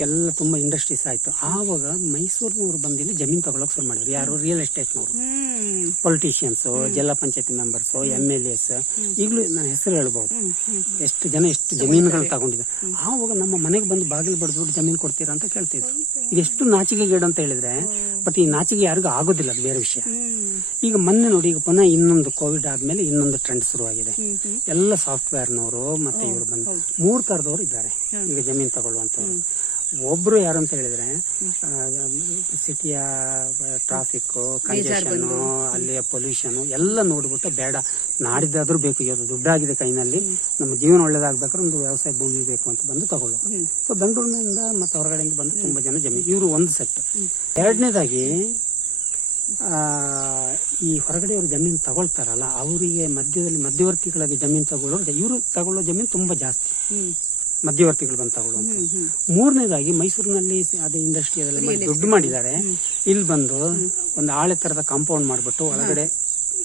ಎಲ್ಲ ತುಂಬಾ ಇಂಡಸ್ಟ್ರೀಸ್ ಆಯ್ತು. ಆವಾಗ ಮೈಸೂರಿನವರು ಬಂದಿಲ್ಲಿ ಜಮೀನ್ ತಗೊಳಕ್ ಶುರು ಮಾಡಿದ್ರು. ಯಾರು? ರಿಯಲ್ ಎಸ್ಟೇಟ್ ನವರು. ಪೊಲಿಟಿಷಿಯನ್ಸ್ ಜಿಲ್ಲಾ panchayat members M L S ಈಗಲೂ ನನ್ನ ಹೆಸರು ಹೇಳ್ಬಹುದು ಎಷ್ಟು ಜನ ಎಷ್ಟು ಜಮೀನುಗಳು ತಗೊಂಡಿದ್ರು ಆವಾಗ ನಮ್ಮ ಮನೆಗೆ ಬಂದು ಬಾಗಿಲು ಬಡ್ದ್ಬಿಟ್ಟು ಜಮೀನ್ ಕೊಡ್ತೀರಾ ಅಂತ ಕೇಳ್ತಿದ್ರು. ಇದೆಷ್ಟು ನಾಚಿಕೆಗೇಡು ಅಂತ ಹೇಳಿದ್ರೆ ಬಟ್ ಈ ನಾಚಿಕೆ ಯಾರಿಗೂ ಆಗೋದಿಲ್ಲ ಅದು ಬೇರೆ ವಿಷಯ. ಈಗ ಮೊನ್ನೆ ನೋಡಿ ಈಗ ಪುನಃ ಇನ್ನೊಂದು ಕೋವಿಡ್ ಆದ್ಮೇಲೆ ಇನ್ನೊಂದು ಟ್ರೆಂಡ್ ಶುರುವಾಗಿದೆ. ಎಲ್ಲ ಸಾಫ್ಟ್ವೇರ್ನವರು ಮತ್ತೆ ಇವರು ಬಂದು ಮೂರ್ ತರದವರು ಇದ್ದಾರೆ. ಈಗ ಜಮೀನ್ ತಗೊಳ್ಳುವಂತವ್ರು ಒಬ್ರು ಯಾರು ಅಂತ ಹೇಳಿದ್ರೆ ಸಿಟಿಯ ಟ್ರಾಫಿಕ್ ಕಂಜೆಷನ್ ಅಲ್ಲಿಯ ಪೊಲ್ಯೂಷನ್ ಎಲ್ಲ ನೋಡ್ಬಿಟ್ಟು ಬೇಡ. ನಾಡಿದ್ದಾದ್ರೂ ಬೇಕು ಇವತ್ತು ದುಡ್ಡಾಗಿದೆ ಕೈನಲ್ಲಿ. ನಮ್ಮ ಜೀವನ ಒಳ್ಳೇದಾಗ್ಬೇಕಾದ್ರೆ ಒಂದು ವ್ಯವಸಾಯ ಭೂಮಿ ಬೇಕು ಅಂತ ಬಂದು ತಗೊಳ್ಳೋ ಸೊ ಬೆಂಗಳೂರಿನಿಂದ ಮತ್ತೆ ಹೊರಗಡೆಯಿಂದ ಬಂದು ತುಂಬಾ ಜನ ಜಮೀನು. ಇವರು ಒಂದು ಸೆಟ್ ಎರಡನೇದಾಗಿ ಆ, ಈ ಹೊರಗಡೆಯವರು ಜಮೀನು ತಗೊಳ್ತಾರಲ್ಲ ಅವರಿಗೆ ಮಧ್ಯದಲ್ಲಿ ಮಧ್ಯವರ್ತಿಗಳಾಗಿ ಜಮೀನು ತಗೊಳ್ಳೋರು ಇವರು ತಗೊಳ್ಳೋ ಜಮೀನು ತುಂಬಾ ಜಾಸ್ತಿ. ಮಧ್ಯವರ್ತಿಗಳು ಬಂದು ತಗೊಳ್ಳುವಂತ ಮೂರನೇದಾಗಿ ಮೈಸೂರಿನಲ್ಲಿ ಅದೇ ಇಂಡಸ್ಟ್ರಿ ಅದೆಲ್ಲ ದುಡ್ಡು ಮಾಡಿದ್ದಾರೆ. ಇಲ್ಲಿ ಬಂದು ಒಂದು ಆಳೆ ತರದ ಕಾಂಪೌಂಡ್ ಮಾಡ್ಬಿಟ್ಟು ಒಳಗಡೆ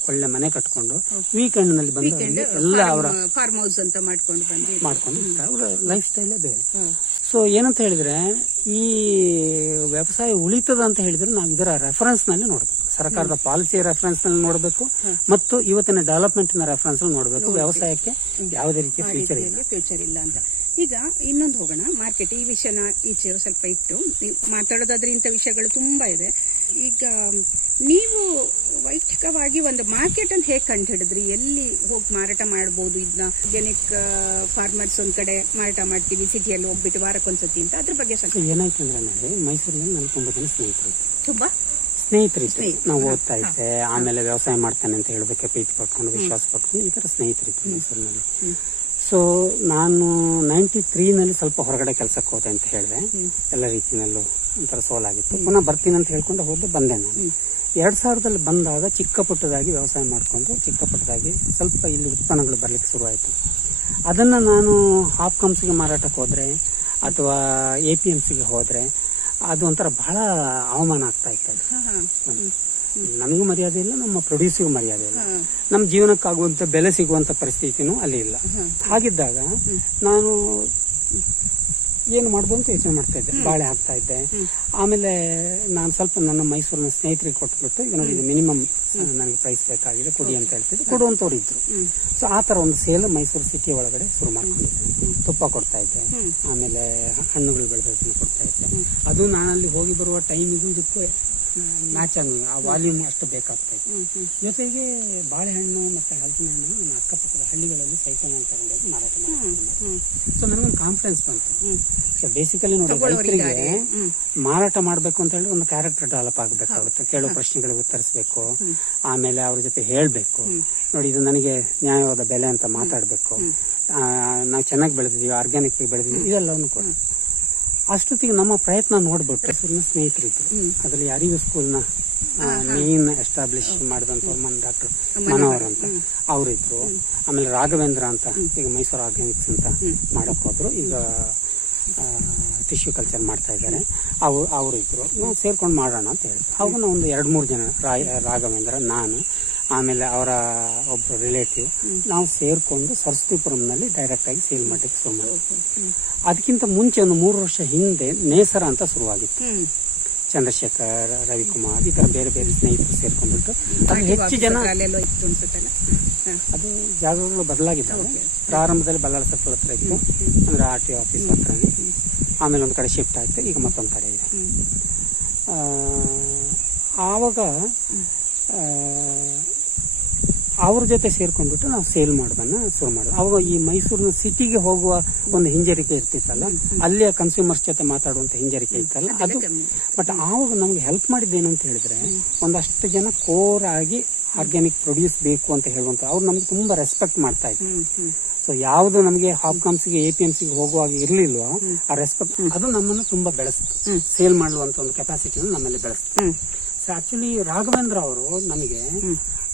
ಒಳ್ಳೆ ಮನೆ ಕಟ್ಕೊಂಡು ವೀಕೆಂಡ್ನಲ್ಲಿ ಬಂದು ಎಲ್ಲ ಅವರ ಫಾರ್ಮ್ ಹೌಸ್ ಅಂತ ಮಾಡ್ಕೊಂಡು ಮಾಡ್ಕೊಂಡು. ಅವರ ಲೈಫ್ ಸ್ಟೈಲ್ ಬೇರೆ ಸೊ ಏನಂತ ಹೇಳಿದ್ರೆ ಈ ವ್ಯವಸಾಯ ಉಳಿತದ ಅಂತ ಹೇಳಿದ್ರೆ ನಾವು ಇದರ ರೆಫರೆನ್ಸ್ನಲ್ಲಿ ನೋಡಬೇಕು. ಸರ್ಕಾರದ ಪಾಲಿಸಿ ರೆಫರೆನ್ಸ್ನಲ್ಲಿ ನೋಡಬೇಕು. ಮತ್ತು ಇವತ್ತಿನ ಡೆವಲಪ್ಮೆಂಟ್ನ ರೆಫರೆನ್ಸ್ನಲ್ಲಿ ನೋಡಬೇಕು. ವ್ಯವಸಾಯಕ್ಕೆ ಯಾವುದೇ ರೀತಿಯ ಫ್ಯೂಚರ್ ಇಲ್ಲ. ಫ್ಯೂಚರ್ ಇಲ್ಲ ಅಂತ. ಈಗ ಇನ್ನೊಂದು ಹೋಗೋಣ. ಮಾರ್ಕೆಟ್ ಈ ವಿಷಯನ ಈಚೆ ಸ್ವಲ್ಪ ಇಟ್ಟು ಮಾತಾಡೋದಾದ್ರೆ ಇಂಥ ವಿಷಯಗಳು ತುಂಬಾ ಇದೆ. ಈಗ ನೀವು ವೈಯಕ್ತಿಕವಾಗಿ ಒಂದು ಮಾರ್ಕೆಟ್ ಅನ್ನು ಹೇಗೆ ಕಂಡು ಹಿಡಿದ್ರಿ ಎಲ್ಲಿ ಹೋಗಿ ಮಾರಾಟ ಮಾಡಬಹುದು ಇದನ್ನ ಆರ್ಗ್ಯಾನಿಕ್ ಫಾರ್ಮರ್ಸ್ ಒಂದ್ ಕಡೆ ಮಾರಾಟ ಮಾಡ್ತೀವಿ ಸಿಟಿಯಲ್ಲಿ ಹೋಗ್ಬಿಟ್ಟು ವಾರಕ್ಕೊಂದ್ಸತಿ ಅಂತ. ಅದ್ರ ಬಗ್ಗೆ ಸ್ವಲ್ಪ ಏನಾಯ್ತು ಅಂದ್ರೆ ನೋಡಿ ಮೈಸೂರಿನಲ್ಲಿ ನನಗೆ ತುಂಬಾ? ಜನ ಸ್ನೇಹಿತರು. ತುಂಬಾ ಸ್ನೇಹಿತರಿದ್ರು ನಾವು ಓದ್ತಾ ಇದ್ದೆ ಆಮೇಲೆ ವ್ಯವಸಾಯ ಮಾಡ್ತೇನೆ ಅಂತ ಹೇಳ್ಬೇಕು ಪ್ರೀತಿ ಪಟ್ಕೊಂಡು ವಿಶ್ವಾಸ ಪಟ್ಕೊಂಡು ಈ ತರ ಸ್ನೇಹಿತರಿದ್ರು ಮೈಸೂರಿನಲ್ಲಿ. ಸೊ ನಾನು ನೈಂಟಿ ತ್ರೀನಲ್ಲಿ ಸ್ವಲ್ಪ ಹೊರಗಡೆ ಕೆಲಸಕ್ಕೆ ಹೋದೆ ಅಂತ ಹೇಳಿದೆ. ಎಲ್ಲ ರೀತಿಯಲ್ಲೂ ಒಂಥರ ಸೋಲಾಗಿತ್ತು. ಪುನಃ ಬರ್ತೀನಿ ಅಂತ ಹೇಳ್ಕೊಂಡು ಹೋದೆ ಬಂದೆ ನಾನು. ಎರಡು ಸಾವಿರದಲ್ಲಿ ಬಂದಾಗ ಚಿಕ್ಕ ಪುಟ್ಟದಾಗಿ ವ್ಯವಸಾಯ ಮಾಡಿಕೊಂಡು ಚಿಕ್ಕ ಪುಟ್ಟದಾಗಿ ಸ್ವಲ್ಪ ಇಲ್ಲಿ ಉತ್ಪನ್ನಗಳು ಬರ್ಲಿಕ್ಕೆ ಶುರುವಾಯಿತು. ಅದನ್ನ ನಾನು ಹಾಪ್ ಕಮ್ಸ್ಗೆ ಮಾರಾಟಕ್ಕೆ ಹೋದ್ರೆ ಅಥವಾ ಎ ಪಿ ಎಂ ಸಿಗೆ ಹೋದ್ರೆ ಅದು ಒಂಥರ ಬಹಳ ಅವಮಾನ ಆಗ್ತಾ ಇತ್ತು. ನಮಗೂ ಮರ್ಯಾದೆ ಇಲ್ಲ ನಮ್ಮ ಪ್ರೊಡ್ಯೂಸಿಗೂ ಮರ್ಯಾದೆ ಇಲ್ಲ. ನಮ್ಮ ಜೀವನಕ್ಕಾಗುವಂತ ಬೆಲೆ ಸಿಗುವಂತ ಪರಿಸ್ಥಿತಿನೂ ಅಲ್ಲಿ ಇಲ್ಲ. ಹಾಗಿದ್ದಾಗ ನಾನು ಏನು ಮಾಡ್ಬೋದು ಅಂತ ಯೋಚನೆ ಮಾಡ್ತಾ ಇದ್ದೆ. ಬಾಳೆ ಹಾಕ್ತಾ ಇದ್ದೆ. ಆಮೇಲೆ ನಾನು ಸ್ವಲ್ಪ ನನ್ನ ಮೈಸೂರಿನ ಸ್ನೇಹಿತರಿಗೆ ಕೊಟ್ಬಿಟ್ಟು ನೋಡಿ ಮಿನಿಮಮ್ ನನಗೆ ಪ್ರೈಸ್ ಬೇಕಾಗಿದೆ ಕೊಡಿ ಅಂತ ಹೇಳ್ತಿದ್ರು. ಕೊಡುವಂತವ್ರು ಇದ್ರು. ಸೊ ಆ ತರ ಒಂದು ಸೇಲ್ ಮೈಸೂರು ಸಿಟಿ ಒಳಗಡೆ ಶುರು ಮಾಡ್ಕೊಂಡಿದ್ದೆ ತುಪ್ಪ ಕೊಡ್ತಾ ಇದ್ದೆ. ಆಮೇಲೆ ಹಣ್ಣುಗಳು ಬೆಳೆದದನ್ನ ಕೊಡ್ತಾ ಇದ್ದೆ. ಅದು ನಾನಲ್ಲಿ ಹೋಗಿ ಬರುವ ಟೈಮಿಗೂ ಇದಕ್ಕೂ ಮ್ಯಾಚ್ ಆಗಿ ಆ ವಾಲ್ಯೂಮ್ ಅಷ್ಟು ಬೇಕಾಗ್ತಾ ಇತ್ತು. ಜೊತೆಗೆ ಬಾಳೆಹಣ್ಣು ಮತ್ತೆ ಹಲಸಿನ ಹಣ್ಣು ನನ್ನ ಅಕ್ಕಪಕ್ಕದ ಹಳ್ಳಿಗಳಲ್ಲಿ ಸೈಕಲ್ ತಗೊಂಡೋಗಿ ಮಾರಾಟ ಮಾಡ್ತೀನಿ. ಸೊ ನನಗೊಂದು ಕಾನ್ಫಿಡೆನ್ಸ್ ಬಂತು. ಸೊ ಬೇಸಿಕಲಿ ನೋಡಿ ರೈತರಿಗೆ ಮಾರಾಟ ಮಾಡಬೇಕು ಅಂತ ಹೇಳಿ ಒಂದು ಕ್ಯಾರೆಕ್ಟರ್ ಡೆವಲಪ್ ಆಗಬೇಕಾಗುತ್ತೆ. ಕೇಳೋ ಪ್ರಶ್ನೆಗಳಿಗೆ ಉತ್ತರಿಸಬೇಕು. ಆಮೇಲೆ ಅವ್ರ ಜೊತೆ ಹೇಳಬೇಕು. ನೋಡಿ ಇದು ನನಗೆ ನ್ಯಾಯವಾದ ಬೆಲೆ ಅಂತ ಮಾತಾಡಬೇಕು. ನಾವು ಚೆನ್ನಾಗಿ ಬೆಳೆದಿದ್ದೀವಿ ಆರ್ಗ್ಯಾನಿಕ್ ಬೆಳೆದಿದ್ದೀವಿ ಇದೆಲ್ಲವನ್ನು ಕೂಡ. ಅಷ್ಟೊತ್ತಿಗೆ ನಮ್ಮ ಪ್ರಯತ್ನ ನೋಡ್ಬಿಟ್ಟು ಹೆಸರಿನ ಸ್ನೇಹಿತರಿದ್ರು. ಅದರಲ್ಲಿ ಅರಿವು ಸ್ಕೂಲ್ನ ಮೇನ್ ಎಸ್ಟಾಬ್ಲಿಷ್ ಮಾಡಿದಂತ ಮನ್ ಡಾಕ್ಟರ್ ಮನೋಹರ್. ಅಂತ. ಅವರಿದ್ರು. ಆಮೇಲೆ ರಾಘವೇಂದ್ರ ಅಂತ ಈಗ ಮೈಸೂರು ಆರ್ಗ್ಯಾನಿಕ್ಸ್ ಅಂತ ಮಾಡಕ್ ಹೋದ್ರು. ಈಗ ಟಿಶ್ಯೂ ಕಲ್ಚರ್ ಮಾಡ್ತಾ ಇದ್ದಾರೆ. ಅವು ಅವರು ಇದ್ರು ನಾವು ಸೇರ್ಕೊಂಡು ಮಾಡೋಣ ಅಂತ ಹೇಳಿದ್ರು ಅವಾಗ ಒಂದು ಎರಡು ಮೂರು ಜನ ರಾಯ್ ರಾಘವೇಂದ್ರ ನಾನು ಆಮೇಲೆ ಅವರ ಒಬ್ಬ ರಿಲೇಟಿವ್ ನಾವು ಸೇರ್ಕೊಂಡು ಸರಸ್ವತಿಪುರಂನಲ್ಲಿ ಡೈರೆಕ್ಟ್ ಆಗಿ ಸೇಲ್ ಮಾಡಲಿಕ್ಕೆ ಶುರು ಮಾಡಿದ್ವಿ. ಅದಕ್ಕಿಂತ ಮುಂಚೆ ಒಂದು ಮೂರು ವರ್ಷ ಹಿಂದೆ ನೇಸರ ಅಂತ ಶುರುವಾಗಿತ್ತು. ಚಂದ್ರಶೇಖರ್ ರವಿಕುಮಾರ್ ಈ ತರ ಬೇರೆ ಬೇರೆ ಸ್ನೇಹಿತರು ಸೇರ್ಕೊಂಡ್ಬಿಟ್ಟು ಅದು ಹೆಚ್ಚು ಜನ ಇತ್ತು ಅನ್ಸುತ್ತಲ್ಲ. ಅದು ಜಾಗಗಳು ಬದಲಾಗಿದ್ದಾವೆ. ಪ್ರಾರಂಭದಲ್ಲಿ ಬಲ್ಲಾಳ ಸರ್ಕಲ್ ಹತ್ರ ಇತ್ತು. ಅಂದ್ರೆ ಆರ್ ಟಿ ಆಫೀಸ್ ಹತ್ರನೇ. ಆಮೇಲೆ ಒಂದು ಕಡೆ ಶಿಫ್ಟ್ ಆಯ್ತು. ಈಗ ಮತ್ತೊಂದು ಕಡೆ ಇದೆ. ಆವಾಗ ಅವ್ರ ಜೊತೆ ಸೇರ್ಕೊಂಡ್ಬಿಟ್ಟು ನಾವು ಸೇಲ್ ಮಾಡೋದನ್ನ ಶುರು ಮಾಡೋದು. ಅವಾಗ ಈ ಮೈಸೂರಿನ ಸಿಟಿಗೆ ಹೋಗುವ ಒಂದು ಹಿಂಜರಿಕೆ ಇರ್ತಿತ್ತಲ್ಲ ಅಲ್ಲಿಯ ಕನ್ಸ್ಯೂಮರ್ಸ್ ಜೊತೆ ಮಾತಾಡುವಂತ ಹಿಂಜರಿಕೆ ಇತ್ತಲ್ಲ ಅದು ಬಟ್ ಆವಾಗ ನಮ್ಗೆ ಹೆಲ್ಪ್ ಮಾಡಿದ್ದೇನು ಅಂತ ಹೇಳಿದ್ರೆ ಒಂದಷ್ಟು ಜನ ಕೋರ್ ಆಗಿ ಆರ್ಗ್ಯಾನಿಕ್ ಪ್ರೊಡ್ಯೂಸ್ ಬೇಕು ಅಂತ ಹೇಳುವಂತ ಅವ್ರು ನಮ್ಗೆ ತುಂಬಾ ರೆಸ್ಪೆಕ್ಟ್ ಮಾಡ್ತಾ ಇದ್ರು. ಸೊ ಯಾವುದು ನಮಗೆ ಹಾಪ್ಕಾಮ್ಸ್ಗೆ ಎ ಪಿ ಎಂ ಸಿಗೆ ಹೋಗುವಾಗ ಇರ್ಲಿಲ್ವಾ ಆ ರೆಸ್ಪೆಕ್ಟ್ ಅದು ನಮ್ಮನ್ನು ತುಂಬಾ ಬೆಳೆಸ್ತು. ಸೇಲ್ ಮಾಡುವಂತ ಒಂದು ಕೆಪಾಸಿಟಿನ ನಮ್ಮಲ್ಲಿ ಬೆಳೆಸ್ತು. ಆಕ್ಚುಲಿ ರಾಘವೇಂದ್ರ ಅವರು ನಮಗೆ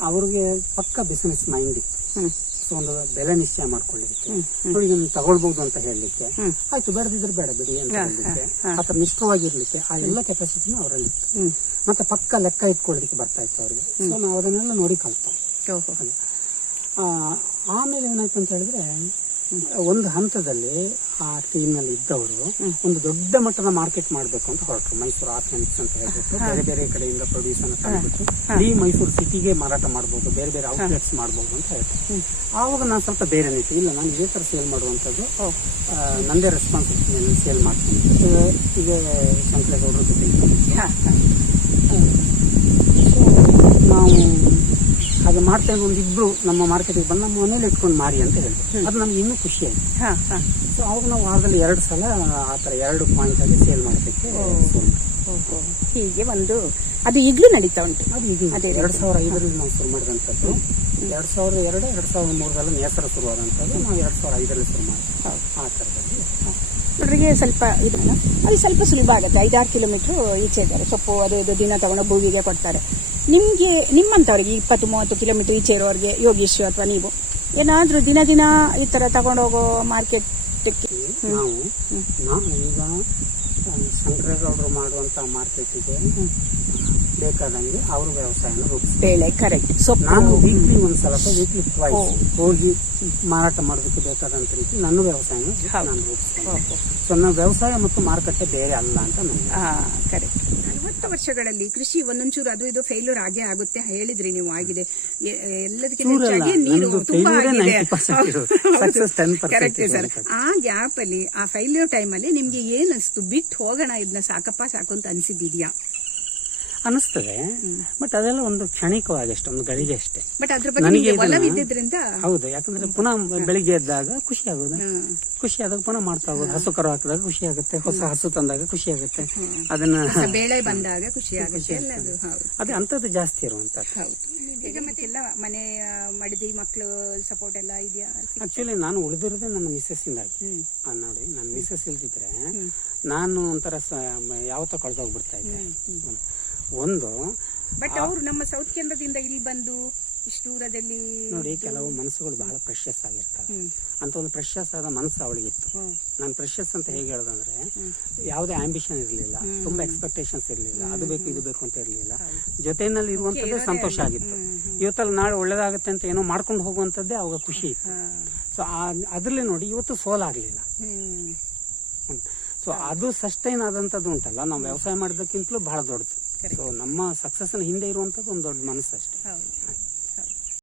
ಅವ್ರಿಗೆ ಪಕ್ಕ ಬಿಸಿನೆಸ್ ಮೈಂಡ್ ಇತ್ತು. ಸೊ ಒಂದು ಬೆಲೆ ನಿಶ್ಚಯ ಮಾಡ್ಕೊಳ್ಳಿಕ್ಕೆ. ಅವ್ರಿಗೆ ಇದನ್ನ ತಗೊಳ್ಬಹುದು ಅಂತ ಹೇಳಲಿಕ್ಕೆ. ಆಯ್ತು ಬೇಡದಿದ್ರೆ ಬೇಡ ಬಿಡಿ ಅಂತ ಹೇಳಲಿಕ್ಕೆ. ಆತರ ನಿಷ್ಠವಾಗಿರ್ಲಿಕ್ಕೆ ಆ ಎಲ್ಲ ಕೆಪಾಸಿಟಿನೂ ಅವರಲ್ಲಿ ಇತ್ತು. ಮತ್ತೆ ಪಕ್ಕ ಲೆಕ್ಕ ಇಟ್ಕೊಳ್ಳಿಕ್ಕೆ ಬರ್ತಾ ಇತ್ತು ಅವ್ರಿಗೆ. ಸೊ ನಾವು ಅದನ್ನೆಲ್ಲ ನೋಡಿ ಕಲ್ತ ಆಮೇಲೆ ಏನಾಯ್ತು ಅಂತ ಹೇಳಿದ್ರೆ ಒಂದು ಹಂತದಲ್ಲಿ ಆ ಟೀಮ್ನಲ್ಲಿ ಇದ್ದವರು ಒಂದು ದೊಡ್ಡ ಮಟ್ಟದ ಮಾರ್ಕೆಟ್ ಮಾಡಬೇಕು ಅಂತ ಹೊರಟರು. ಮೈಸೂರು ಆರ್ಥಿಕ್ಸ್ ಅಂತ ಹೇಳ್ಬಿಟ್ಟು ಬೇರೆ ಬೇರೆ ಕಡೆಯಿಂದ ಪ್ರೊಡ್ಯೂಸ್ ಅನ್ನು ತಂದ್ಬಿಟ್ಟು ಇಡೀ ಮೈಸೂರು ಸಿಟಿಗೆ ಮಾರಾಟ ಮಾಡಬಹುದು ಬೇರೆ ಬೇರೆ ಔಟ್ಲೆಟ್ಸ್ ಮಾಡಬಹುದು ಅಂತ ಹೇಳ್ತಾರೆ. ಆವಾಗ ನಾನು ಸ್ವಲ್ಪ ಬೇರೆ ನೀತಿ ಇಲ್ಲ ನಾನು ಇದೇ ತರ ಸೇಲ್ ಮಾಡುವಂಥದ್ದು ನಂದೇ ರೆಸ್ಪಾನ್ಸಿಬಿಲಿಟಿ ಸೇಲ್ ಮಾಡ್ತೀನಿ. ಈಗ- ಶಂಕರೇಗೌಡರ ಜೊತೆ ನಾವು ಹಾಗೆ ಮಾಡ್ತಾ ಒಂದು ಒಂದಿಬ್ರು ನಮ್ಮ ಮಾರ್ಕೆಟಿಗೆ ಬಂದು ನಮ್ಮ ಮನೇಲಿ ಇಟ್ಕೊಂಡು ಮಾರಿ ಅಂತ ಹೇಳಿದ್ರು ಅದು ನಮ್ಗೆ ಇನ್ನೂ ಖುಷಿ ಆಯ್ತು. ಹಾ ಹಾ. ಸೊ ಅವಾಗ ನಾವು ವಾರದಲ್ಲಿ ಎರಡು ಸಲ ಆ ಥರ ಎರಡು ಪಾಯಿಂಟ್ ಆಗಿ ಸೇಲ್ ಮಾಡಬೇಕು ಶುರು ಹೀಗೆ ಒಂದು ಅದು ಈಗಲೂ ನಡೀತಾ ಉಂಟು. ಅದು ಇದು ಎರಡು ಸಾವಿರ ಐದರಲ್ಲಿ ನಾವು ಶುರು ಮಾಡಿದಂಥದ್ದು. ಎರಡು ಸಾವಿರದ ಎರಡು ಎರಡು ಸಾವಿರದ ಮೂರರಲ್ಲಿ ನೇಸರ ಶುರುವಾದಂಥದ್ದು. ನಾವು ಎರಡು ಸಾವಿರದ ಐದರಲ್ಲಿ ಶುರು ಮಾಡ್ತೀವಿ ಆ ಥರದಲ್ಲಿ. ಹುಡುಗರಿಗೆ ಸ್ವಲ್ಪ ಇದು ಅದು ಸ್ವಲ್ಪ ಸುಲಭ ಆಗುತ್ತೆ. ಐದಾರು ಕಿಲೋಮೀಟರ್ ಈಚೆ ಇದ್ದಾರೆ. ಸೊಪ್ಪು ಅದು ಇದು ದಿನ ತಗೊಂಡು ಭೂಮಿಗೆ ಕೊಡ್ತಾರೆ. ನಿಮ್ಗೆ ನಿಮ್ಮಂಥವ್ರಿಗೆ ಇಪ್ಪತ್ತು ಮೂವತ್ತು ಕಿಲೋಮೀಟರ್ ಈಚೆ ಇರೋರಿಗೆ ಯೋಗೀಶ್ ಅಥವಾ ನೀವು? ಏನಾದರೂ ದಿನ ದಿನ ಈ ಥರ ತಗೊಂಡೋಗೋ ಮಾರ್ಕೆಟ್ ನಾವು ನಾವು ಈಗ ಶಂಕರೇಗೌಡರು ಮಾಡುವಂಥ ಮಾರ್ಕೆಟಿಗೆ ಬೇಕಾದಂಗೆ ಅವ್ರ ವ್ಯವಸಾಯನ ರೂಪಿಸ್ತಾರೆ. ಕರೆಕ್ಟ್ ಸೊ ನಾನು ವೀಕ್ಲಿ ಒಂದ್ಸಲ ವೀಕ್ಲಿ ಟ್ವೈಸ್ ಹೋಗಿ ಮಾರಾಟ ಮಾಡೋದಕ್ಕೆ ಬೇಕಾದಂತ ರೀತಿ ನನ್ನ ವ್ಯವಸಾಯನ ನಾನು ರೂಪಿಸ್ತೇನೆ. ಸೊ ನನ್ನ ವ್ಯವಸಾಯ ಮತ್ತು ಮಾರುಕಟ್ಟೆ ಬೇರೆ ಅಲ್ಲ ಅಂತ ನನಗೆ ಕರೆಕ್ಟ್ ವರ್ಷಗಳಲ್ಲಿ ಕೃಷಿ ಒಂದೊಂಚೂರು ಅದು ಇದು ಫೇಲ್ಯೂರ್ ಆಗೇ ಆಗುತ್ತೆ ಹೇಳಿದ್ರಿ ನೀವು ಆಗಿದೆ. ಎ- ಎಲ್ಲದಕ್ಕಿಂತ ಹೆಚ್ಚಾಗಿ ನೀರು ತುಂಬಾ ಆಗಿದೆ. 90% ಇರೋದು. 10% ಕರೆಕ್ಟ್ ಸರ್. ಆ ಗ್ಯಾಪ್ ಅಲ್ಲಿ ಆ ಫೇಲ್ಯೂರ್ ಟೈಮ್ ಅಲ್ಲಿ ನಿಮ್ಗೆ ಏನ್ ಅಸ್ತು ಬಿಟ್ಟು ಹೋಗೋಣ ಇದನ್ನ ಸಾಕಪ್ಪ ಸಾಕು ಅಂತ ಅನ್ಸಿದ್ಯಾ ಅನಿಸ್ತದೆ. ಬಟ್ ಅದೆಲ್ಲ ಒಂದು ಕ್ಷಣಿಕವಾಗಿ ಅಷ್ಟೇ ಒಂದು ಗಳಿಗೆ ಅಷ್ಟೇ. ಬಟ್ ಅದ್ರ ಬಗ್ಗೆ ನನಗೆ ನಿಮ್ಗೆ ಹೌದು ಯಾಕಂದ್ರೆ ಪುನಃ ಬೆಳಿಗ್ಗೆ ಎದ್ದಾಗ ಖುಷಿ ಆಗೋದು. ಖುಷಿ ಆದಾಗ ಪುನಃ ಮಾಡ್ತಾ ಹೋಗೋದು. ಹಸು ಕರು ಹಾಕಿದಾಗ ಖುಷಿ ಆಗುತ್ತೆ ಹೊಸ ಹಸು ತಂದಾಗ ಖುಷಿ ಆಗುತ್ತೆ. ಅದನ್ನ ಬೇಳೆ ಬಂದಾಗ ಖುಷಿ ಆಗುತ್ತೆ ಅದು ಅಂತದ್ದು ಜಾಸ್ತಿ ಇರುವಂತದ್ದು ಈಗ ಮತ್ತೆಲ್ಲ ಮನೆ ಮಡದಿ ಮಕ್ಕಳು ಸಪೋರ್ಟ್ ಎಲ್ಲ ಇದೆಯಾ? ಆಕ್ಚುಲಿ ನಾನು ಉಳಿದಿರೋದೇ ನನ್ನ ಮಿಸ್ಸಸ್ ಇಂದಾಗಿ. ನೋಡಿ ನನ್ನ ಮಿಸ್ಸಸ್ ಇಲ್ದಿದ್ರೆ ನಾನು ಒಂಥರ ಯಾವತ್ತ ಕಳೆದೋಗ್ಬಿಡ್ತಾ ಇದ್ದೆ. ಒಂದು. ಬಟ್ ಅವರು ನಮ್ಮ ಸೌತ್ ಕೇಂದ್ರದಿಂದ ಇಲ್ಲಿ ಬಂದು ಇಷ್ಟು ದೂರದಲ್ಲಿ ನೋಡಿ ಕೆಲವು ಮನಸ್ಸುಗಳು ಬಹಳ ಪ್ರೆಷಸ್ ಆಗಿರ್ತವೆ ಅಂತ ಒಂದು ಪ್ರೆಷಸ್ ಆದ ಮನಸ್ಸು ಅವಳಿಗಿತ್ತು. ನಾನು ಪ್ರೆಷಸ್ ಅಂತ ಹೇಗೆ ಹೇಳೋದಂದ್ರೆ ಯಾವುದೇ ಆಂಬಿಷನ್ ಇರಲಿಲ್ಲ ತುಂಬಾ ಎಕ್ಸ್ಪೆಕ್ಟೇಷನ್ಸ್ ಇರಲಿಲ್ಲ ಅದು ಬೇಕು ಇದು ಬೇಕು ಅಂತ ಇರಲಿಲ್ಲ. ಜೊತೆನಲ್ಲಿ ಇರುವಂತದ್ದೇ ಸಂತೋಷ ಆಗಿತ್ತು. ಇವತ್ತಲ್ಲಿ ನಾಳೆ ಒಳ್ಳೇದಾಗುತ್ತೆ ಅಂತ ಏನೋ ಮಾಡ್ಕೊಂಡು ಹೋಗುವಂತದ್ದೇ ಅವಾಗ ಖುಷಿ ಇತ್ತು. ಸೊ ಅದ್ರಲ್ಲಿ ನೋಡಿ ಇವತ್ತು ಸೋಲಾಗ್ಲಿಲ್ಲ ಆಗ್ಲಿಲ್ಲ. ಸೊ ಅದು ಸಸ್ಟೈನ್ ಆದಂತದ್ದು ಉಂಟಲ್ಲ. ನಾವು ವ್ಯವಸಾಯ ಮಾಡೋದಕ್ಕಿಂತಲೂ ಬಹಳ ದೊಡ್ಡದು. ಸೊ ನಮ್ಮ ಸಕ್ಸಸ್ ಹಿಂದೆ ಇರುವಂತದ್ದು ಒಂದು ದೊಡ್ಡ ಮನಸ್ಸು ಅಷ್ಟೇ.